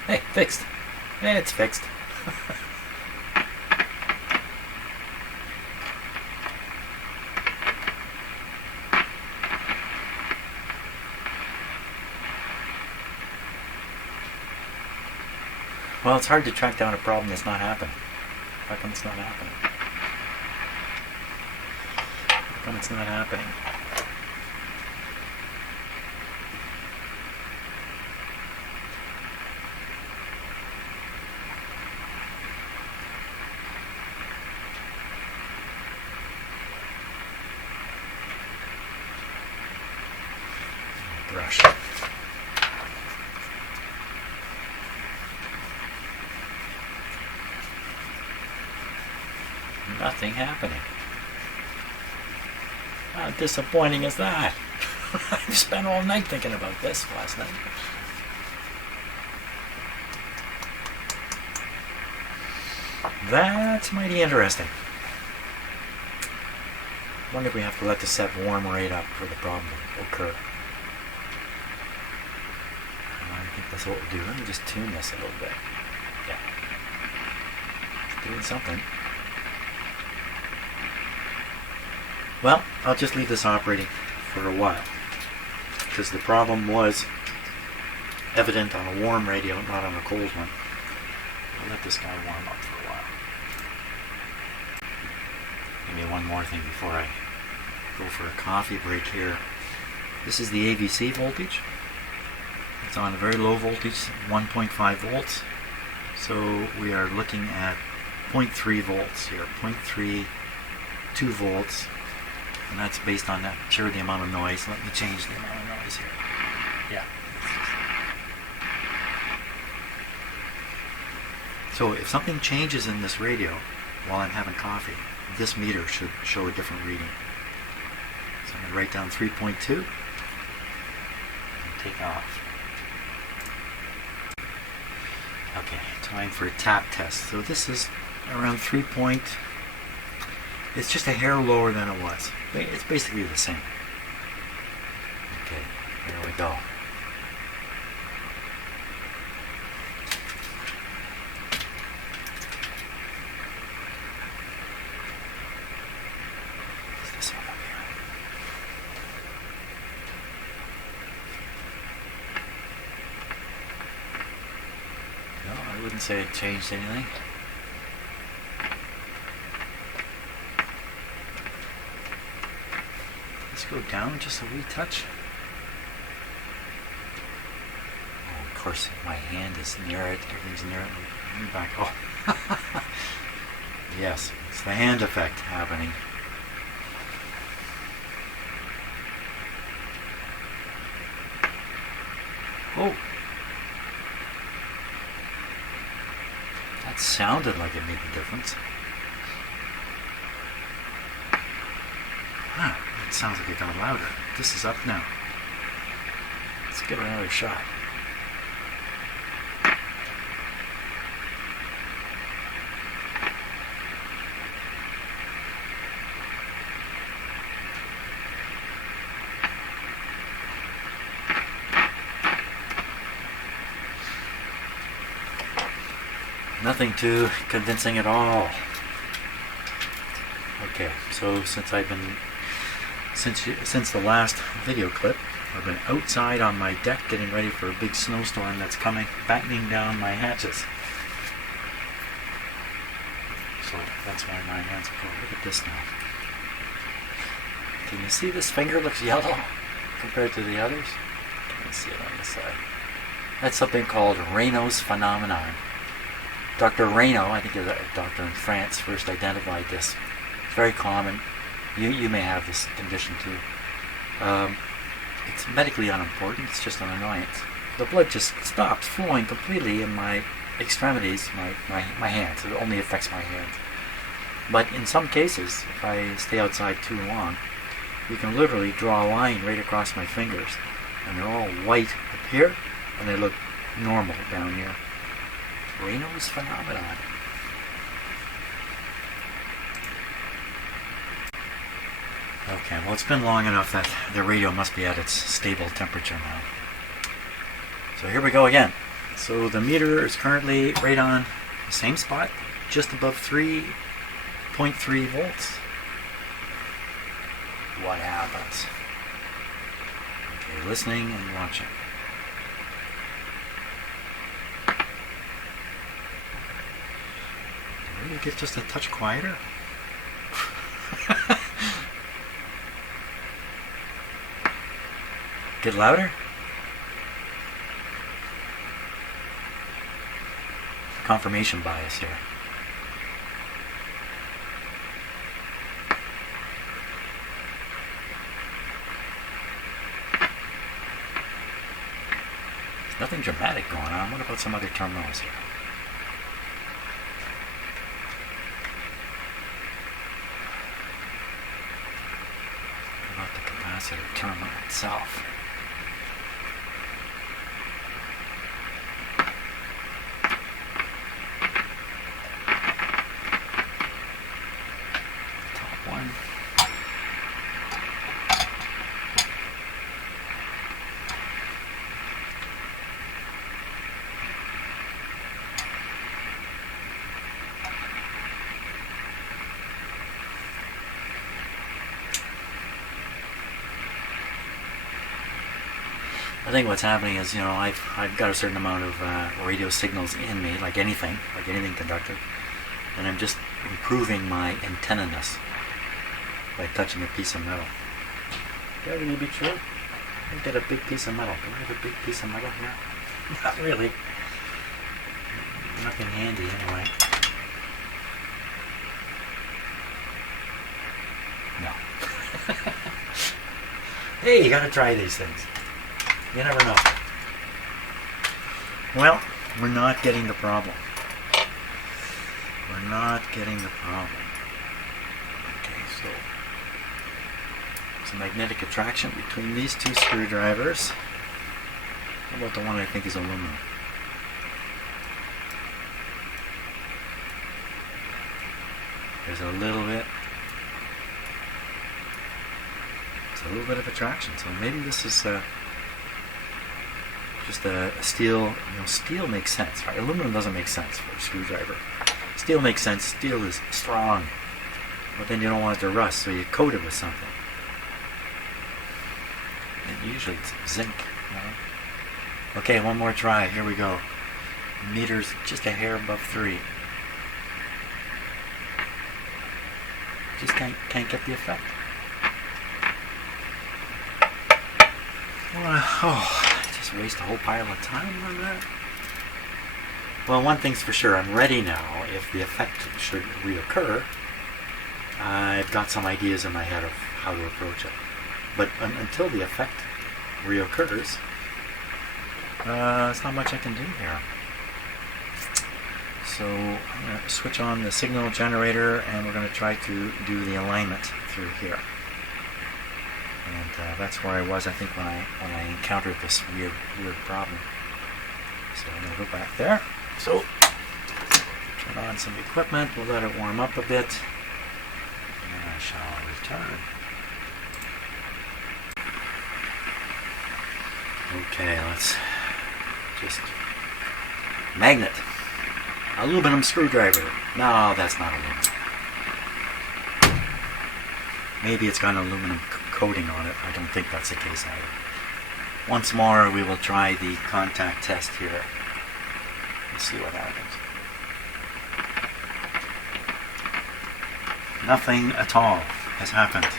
Hey, fixed. Yeah, it's fixed. Well, it's hard to track down a problem that's not happening. How come it's not happening? How come it's not happening? Brush. Nothing happening. How disappointing is that? I spent all night thinking about this last night. That's mighty interesting. I wonder if we have to let the set warm right up for the problem to occur. I think that's what we'll do. Let me just tune this a little bit. Yeah. It's doing something. Well, I'll just leave this operating for a while, because the problem was evident on a warm radio, not on a cold one. I'll let this guy warm up for a while. Maybe one more thing before I go for a coffee break here. This is the AVC voltage. It's on a very low voltage, 1.5 volts. So we are looking at 0.3 volts here, 0.32 volts. And that's based on that, sure, the amount of noise. Let me change the amount of noise here. Yeah. So if something changes in this radio while I'm having coffee, this meter should show a different reading. So I'm going to write down 3.2 and take off. Okay, time for a tap test. So this is around 3 point. It's just a hair lower than it was. It's basically the same. Okay, here we go. This one up here. No, I wouldn't say it changed anything. Let's go down just a wee touch. Oh, of course, my hand is near it. Everything's near it. Let me back. Oh, yes, it's the hand effect happening. Oh, that sounded like it made a difference. Huh. It sounds like it got louder. This is up now. Let's give it another shot. Nothing too convincing at all. Okay, so since the last video clip, I've been outside on my deck getting ready for a big snowstorm that's coming, battening down my hatches. So that's why my hands are cold. Look at this now. Can you see this finger looks yellow compared to the others? You can see it on the side. That's something called Raynaud's phenomenon. Dr. Raynaud, I think is a doctor in France, first identified this. It's very common. You may have this condition too. It's medically unimportant, it's just an annoyance. The blood just stops flowing completely in my extremities, my hands. It only affects my hands. But in some cases, if I stay outside too long, you can literally draw a line right across my fingers. And they're all white up here, and they look normal down here. Raynaud's phenomenon. Okay, well, it's been long enough that the radio must be at its stable temperature now. So here we go again. So the meter is currently right on the same spot, just above 3.3 volts. What happens? Okay, listening and watching. Did it get just a touch quieter? Get louder? Confirmation bias here. There's nothing dramatic going on. What about some other terminals here? What about the capacitor terminal itself? think what's happening is, I've got a certain amount of radio signals in me, like anything conductive, and I'm just improving my antenna-ness by touching a piece of metal. Could that really be true? I've got a big piece of metal. Do I have a big piece of metal here? Not really. Nothing handy anyway. No. Hey, you gotta try these things. You never know. Well, we're not getting the problem. We're not getting the problem. Okay, so there's a magnetic attraction between these two screwdrivers. How about the one I think is aluminum? There's a little bit. There's a little bit of attraction. So maybe this is just a steel. Steel makes sense, right? Aluminum doesn't make sense for a screwdriver. Steel makes sense. Steel is strong, but then you don't want it to rust, so you coat it with something. And usually it's zinc. Okay, one more try. Here we go. Meter's just a hair above 3. Just can't get the effect. Just waste a whole pile of time on that. Well, one thing's for sure, I'm ready now. If the effect should reoccur, I've got some ideas in my head of how to approach it. But until the effect reoccurs, there's not much I can do here. So I'm going to switch on the signal generator, and we're going to try to do the alignment through here. And that's where I was, I think, when I encountered this weird problem. So I'm going to go back there. So turn on some equipment. We'll let it warm up a bit, and I shall return. Okay, let's just magnet. Aluminum screwdriver. No, that's not aluminum. Maybe it's got an aluminum coating on it. I don't think that's the case either. Once more, we will try the contact test here. Let's see what happens. Nothing at all has happened.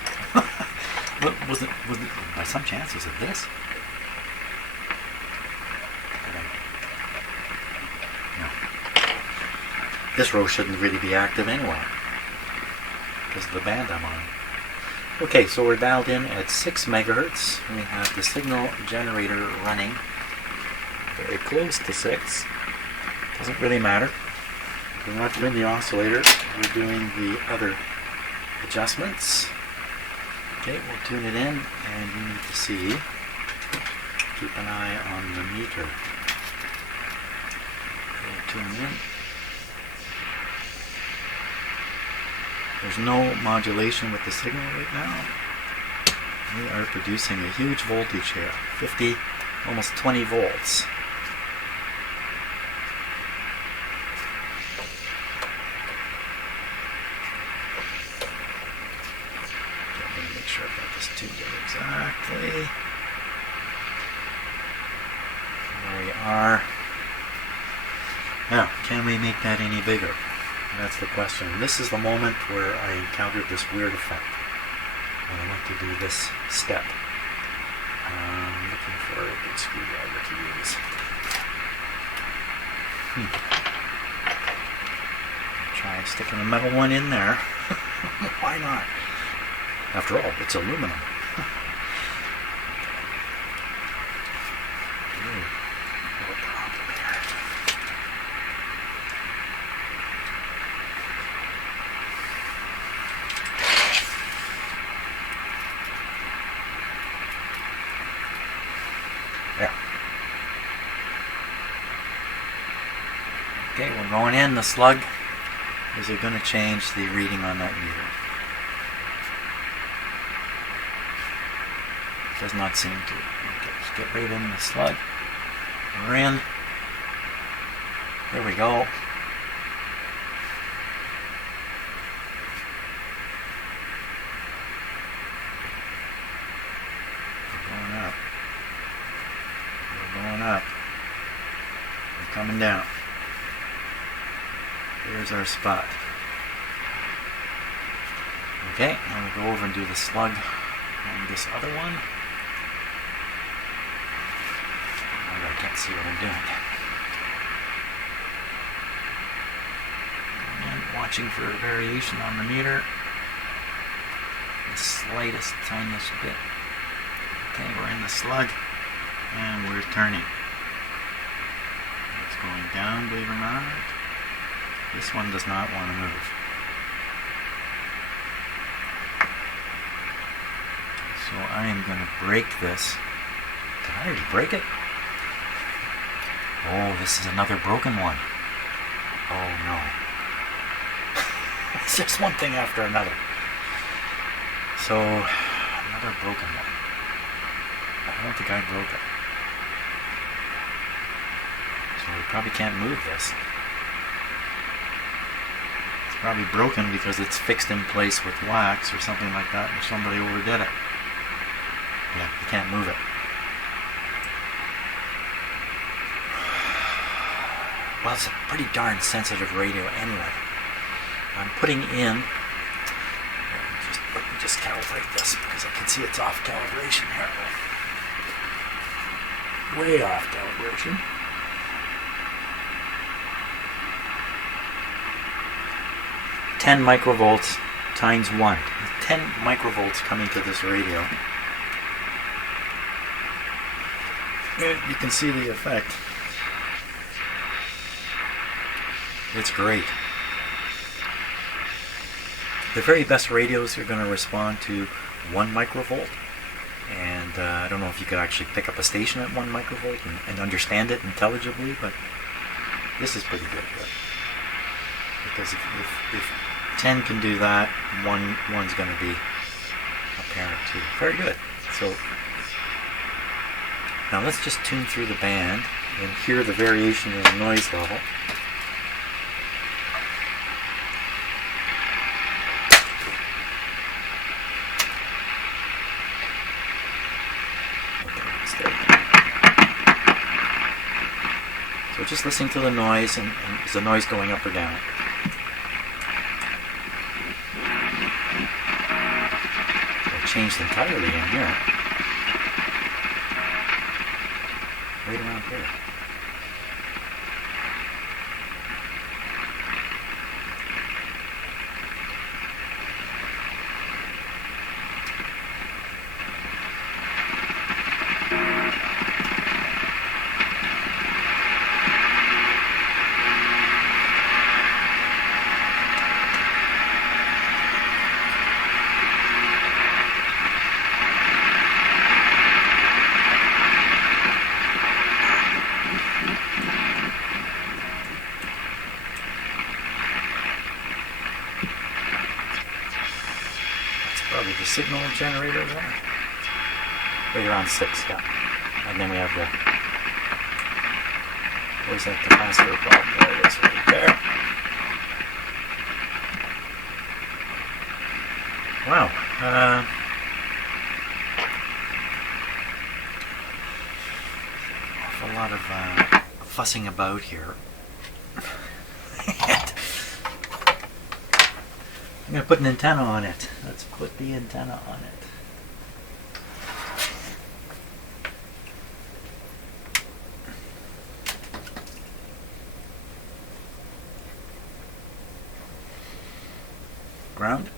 was it by some chance? Was it this? No. This row shouldn't really be active anyway, because of the band I'm on. Okay, so we're dialed in at 6 megahertz. We have the signal generator running very close to 6. Doesn't really matter. We're not doing the oscillator, we're doing the other adjustments. Okay, we'll tune it in, and you need to see, keep an eye on the meter. Okay, tune in. There's no modulation with the signal right now. We are producing a huge voltage here, 50, almost 20 volts. I'm going to make sure I've got this tuned in exactly. There we are. Now, can we make that any bigger? That's the question. This is the moment where I encountered this weird effect when I went to do this step. I'm looking for a big screwdriver to use. Try sticking a metal one in there. Why not? After all, it's aluminum. Okay, we're going in. The slug is going to change the reading on that meter. Does not seem to. Okay, let's get right in the slug. We're in. There we go. We're going up. coming down. Here's our spot. Okay, I'm going to go over and do the slug on this other one. I can't see what I'm doing. And watching for a variation on the meter. The slightest, tiniest bit. Okay, we're in the slug and we're turning. It's going down, believe it or not. This one does not want to move. So I am going to break this. Did I already break it? Oh, this is another broken one. Oh no. It's just one thing after another. So, another broken one. I don't think I broke it. So we probably can't move this. It's probably broken because it's fixed in place with wax or something like that, or somebody overdid it. Yeah, you can't move it. Well, it's a pretty darn sensitive radio anyway. I'm putting in, let me just calibrate this because I can see it's off calibration here. Way off calibration. "10 microvolts times 1. 10 microvolts coming to this radio. And you can see the effect. It's great. The very best radios are going to respond to 1 microvolt. And I don't know if you could actually pick up a station at 1 microvolt and understand it intelligibly, but this is pretty good. Because if 10 can do that, one's going to be apparent too. Very good. So now let's just tune through the band and hear the variation in the noise level. So just listening to the noise, and is the noise going up or down? It changed entirely in here. Right around here. Probably the signal generator there. Right around 6, yeah. And then we have the, where's that capacitor problem? There it is, right there. Wow. Awful lot of fussing about here. I'm going to put an antenna on it. Let's put the antenna on it. Ground.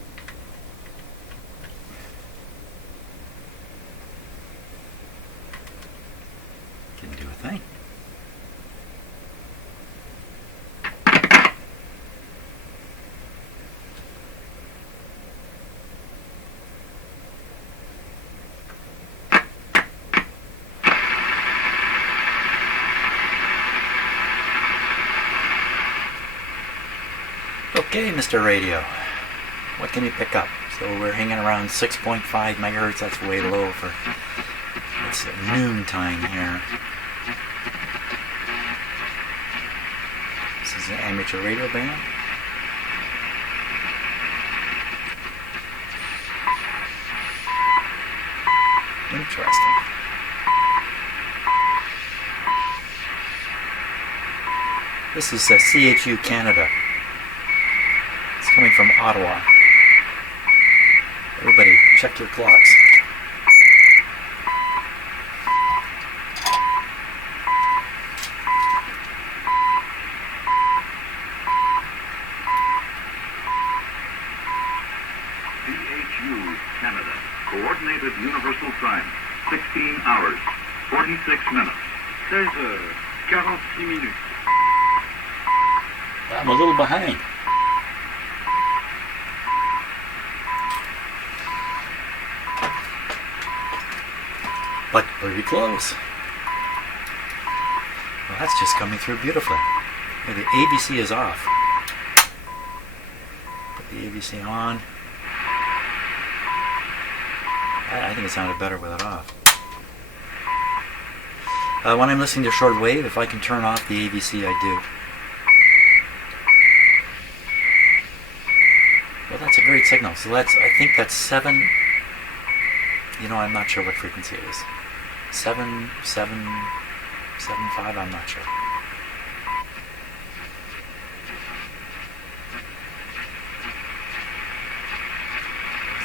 Can do a thing. Okay, Mr. Radio, what can you pick up? So we're hanging around 6.5 megahertz. That's way low for, it's noon time here. This is an amateur radio band. Interesting. This is CHU Canada. It's coming from Ottawa. Everybody, check your clocks. CHU Canada. Coordinated Universal Time. 16 hours. 46 minutes. 16 heures. 46 minutes. I'm a little behind. But pretty close. Well, that's just coming through beautifully. Yeah, the ABC is off. Put the ABC on. I think it sounded better with it off. When I'm listening to shortwave, if I can turn off the ABC, I do. Well, that's a great signal. So I think that's 7. You know, I'm not sure what frequency it is. 7.5, I'm not sure.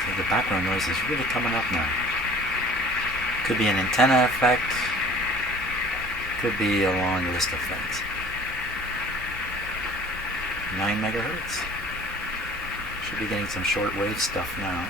So the background noise is really coming up now. Could be an antenna effect. Could be a long list of things. 9 megahertz. Should be getting some shortwave stuff now.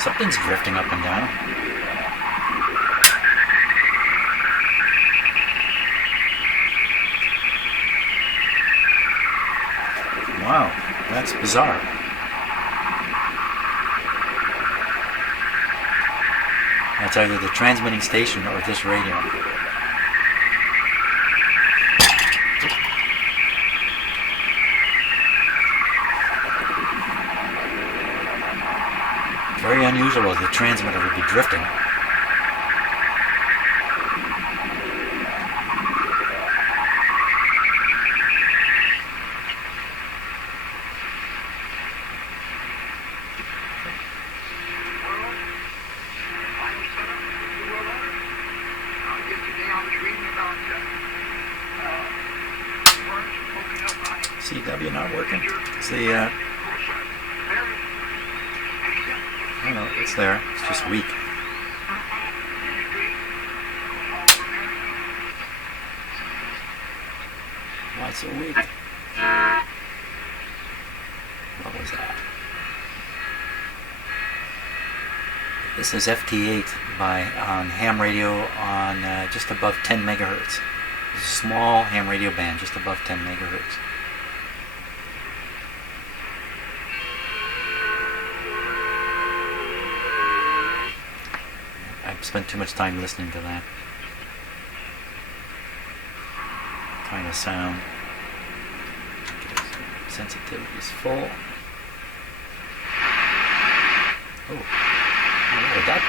Something's drifting up and down. Wow, that's bizarre. That's either the transmitting station or this radio. Very unusual as the transmitter would be drifting. CW not working. It's the I don't know, it's there. It's just weak. Why so weak? What was that? This is FT8 by ham radio on just above 10 megahertz. It's a small ham radio band just above 10 megahertz. I've spent too much time listening to that kind of sound. Sensitivity is full. Oh, what would that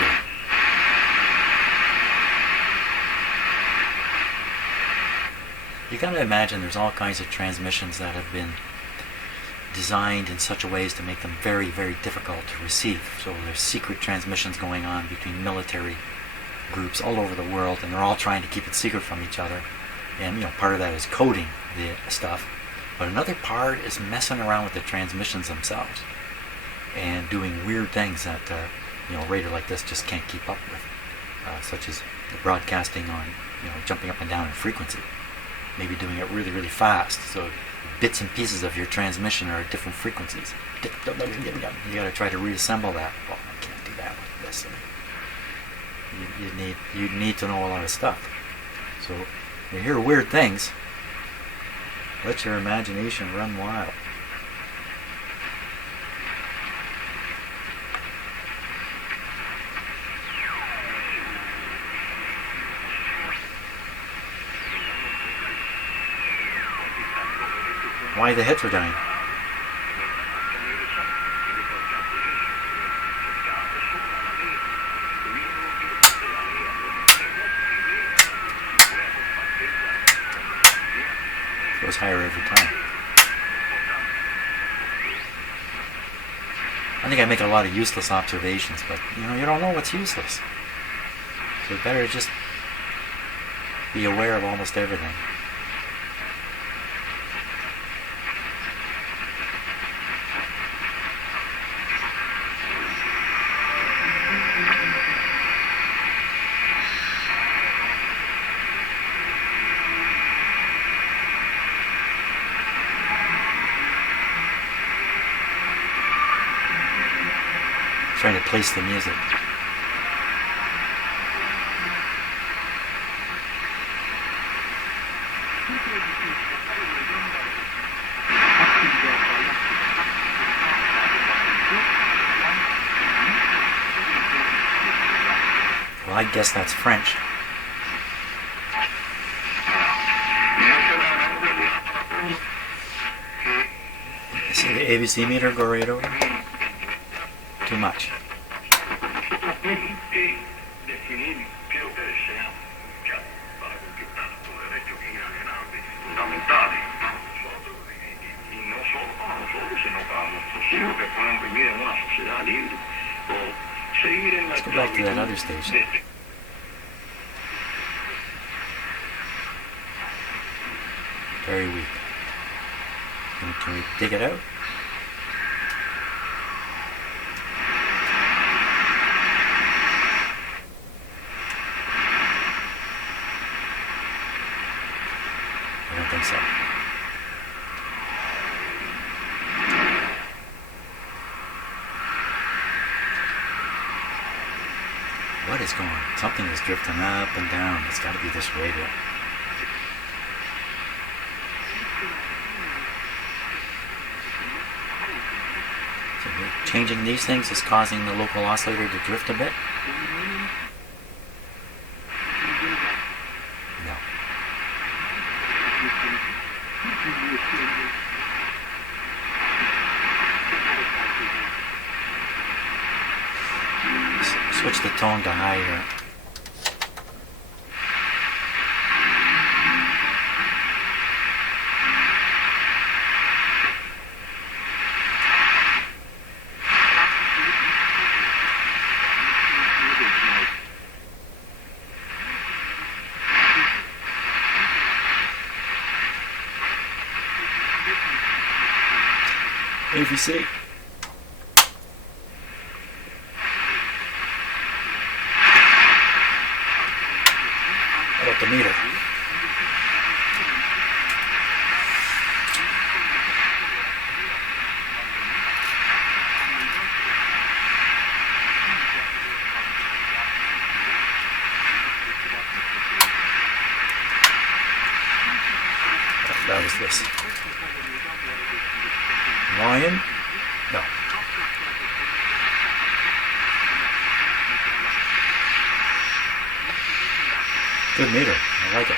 be? You gotta imagine there's all kinds of transmissions that have been designed in such a ways to make them very, very difficult to receive. So there's secret transmissions going on between military groups all over the world, and they're all trying to keep it secret from each other. And you know, part of that is coding the stuff, but another part is messing around with the transmissions themselves and doing weird things that you know, a radio like this just can't keep up with, such as the broadcasting on, you know, jumping up and down in frequency, maybe doing it really, really fast. So bits and pieces of your transmission are at different frequencies. You got to try to reassemble that. Well, I can't do that with this. You need to know a lot of stuff. So you hear weird things. Let your imagination run wild. Why the heterodyne? higher every time. I think I make a lot of useless observations, but you know, you don't know what's useless. So it's better to just be aware of almost everything. Trying to place the music. Well, I guess that's French. See the ABC meter go right over? Too much. Let's go back to that other station. Very weak. Can we dig it out? I don't think so. What is going on? Something is drifting up and down. It's got to be this radio. So changing these things is causing the local oscillator to drift a bit? No. Switch the tone to high here. ABC. How about the meter? That was this. Lion? No. Good meter. I like it.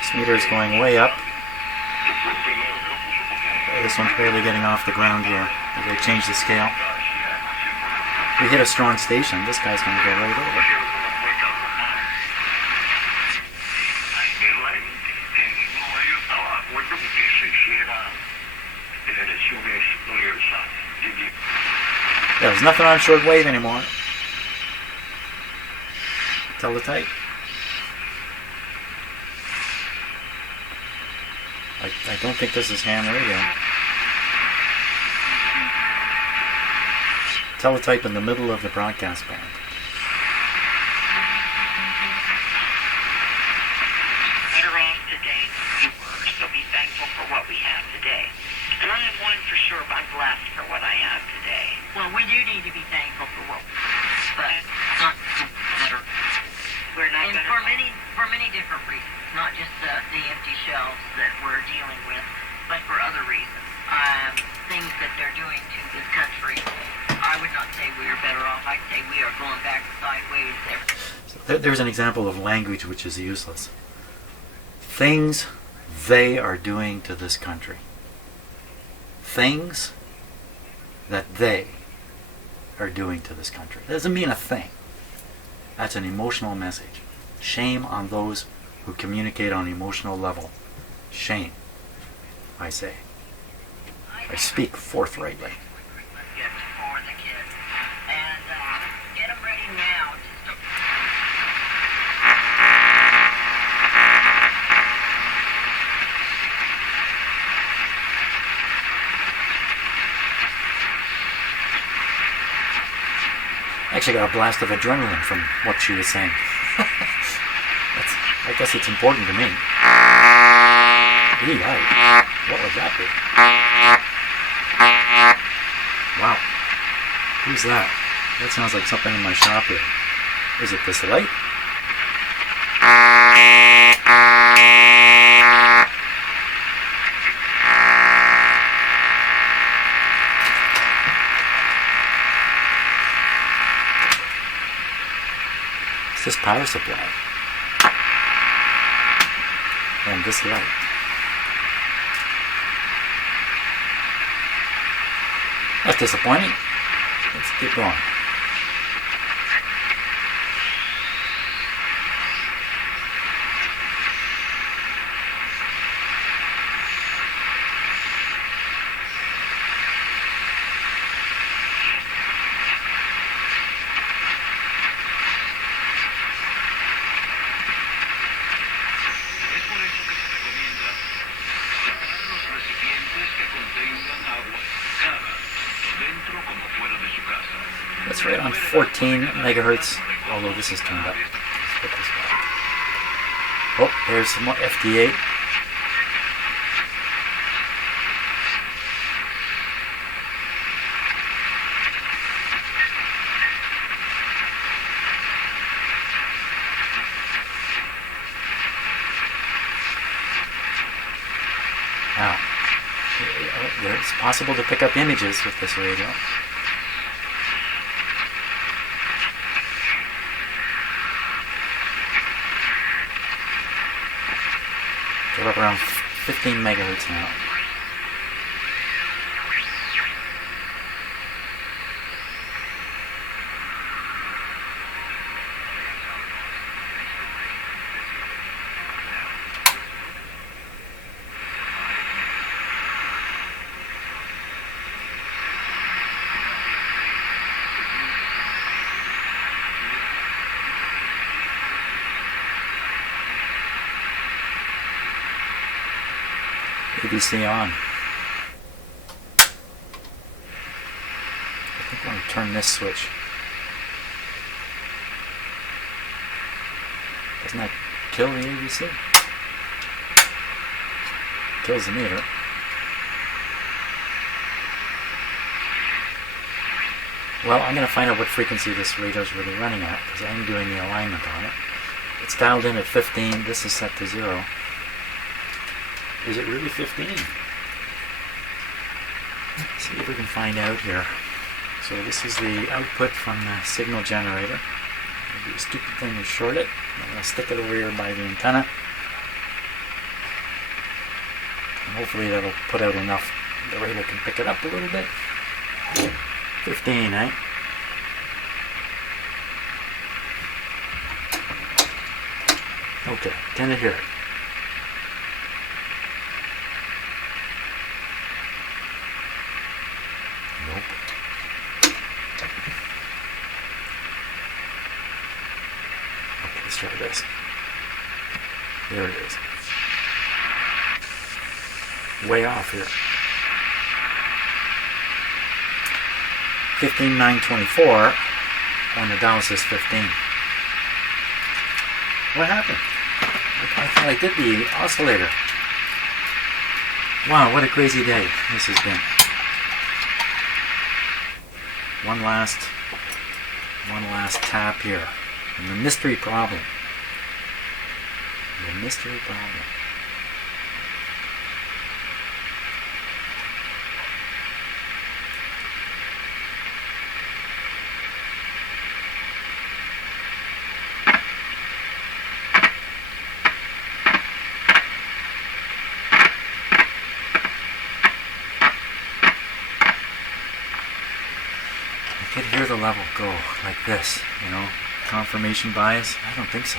This meter is going way up. This one's barely getting off the ground here. As I change the scale. We hit a strong station, this guy's going to go right over. Yeah, there's nothing on shortwave anymore. Teletype. I don't think this is ham radio. Teletype in the middle of the broadcast band. Better off today than we were, so be thankful for what we have today. And I have one for sure, I'm blessed for what I have today. Well, we do need to be thankful for what but not better. We're not and for many different reasons, not just the empty shelves that we're dealing with, but for other reasons. Things that they're doing to this country. I would not say we are better off. I'd say we are going back sideways there. So there's an example of language which is useless. Things they are doing to this country. Things that they are doing to this country. It doesn't mean a thing. That's an emotional message. Shame on those who communicate on an emotional level. Shame, I say. I speak forthrightly. For the kids. And get them ready now. Actually got a blast of adrenaline from what she was saying. I guess it's important to me. What would that be? Wow. Who's that? That sounds like something in my shop here. Is it this light? It's this power supply. And this light. That's disappointing. Let's keep going. That's right on 14 megahertz, although this is turned up. Let's put this back. Oh, there's some more FD8. Wow. It's possible to pick up images with this radio. We're up around 15 megahertz now. ABC on. I think I want to turn this switch. Doesn't that kill the ABC? Kills the meter. Well, I'm going to find out what frequency this radio is really running at, because I'm doing the alignment on it. It's dialed in at 15. This is set to 0. Is it really 15? Let's see if we can find out here. So this is the output from the signal generator. Maybe a stupid thing to short it. I'm going to stick it over here by the antenna. And hopefully that'll put out enough. The radio can pick it up a little bit. 15, eh? Okay, can it hear it? Nope. Okay, let's try this. There it is. Way off here. 15,924 when the dial says 15. What happened? I thought I did the oscillator. Wow, what a crazy day this has been. One last tap here. And the mystery problem. The mystery problem. could hear the level go like this, you know, confirmation bias. I don't think so.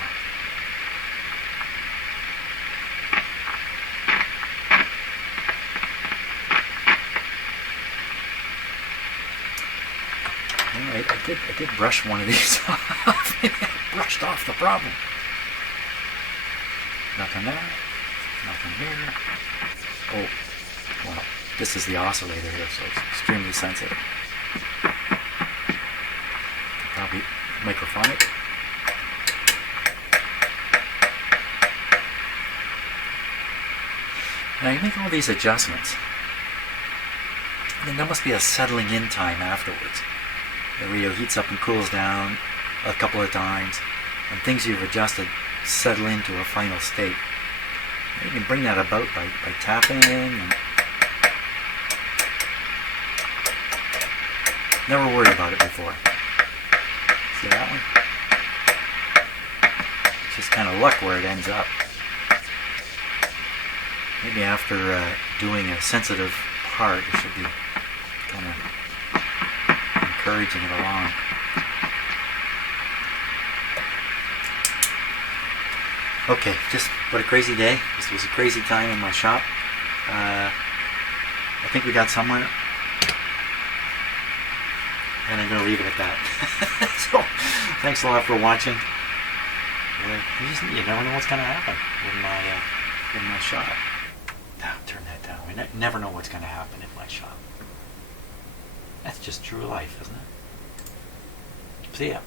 Anyway, I did brush one of these off. Maybe I brushed off the problem. Nothing there. Nothing here. Oh, well, this is the oscillator here, so it's extremely sensitive. Probably microphonic. Now you make all these adjustments, and then there must be a settling in time afterwards. The radio heats up and cools down a couple of times, and things you've adjusted settle into a final state. You can bring that about by tapping and never worried about it before. See that one? It's just kind of luck where it ends up. Maybe after doing a sensitive part, it should be kind of encouraging it along. Okay, just what a crazy day. This was a crazy time in my shop. I think we got somewhere. And I'm going to leave it at that. So, thanks a lot for watching. You never know what's going to happen in my shop. Now, turn that down. We never know what's going to happen in my shop. That's just true life, isn't it? See ya.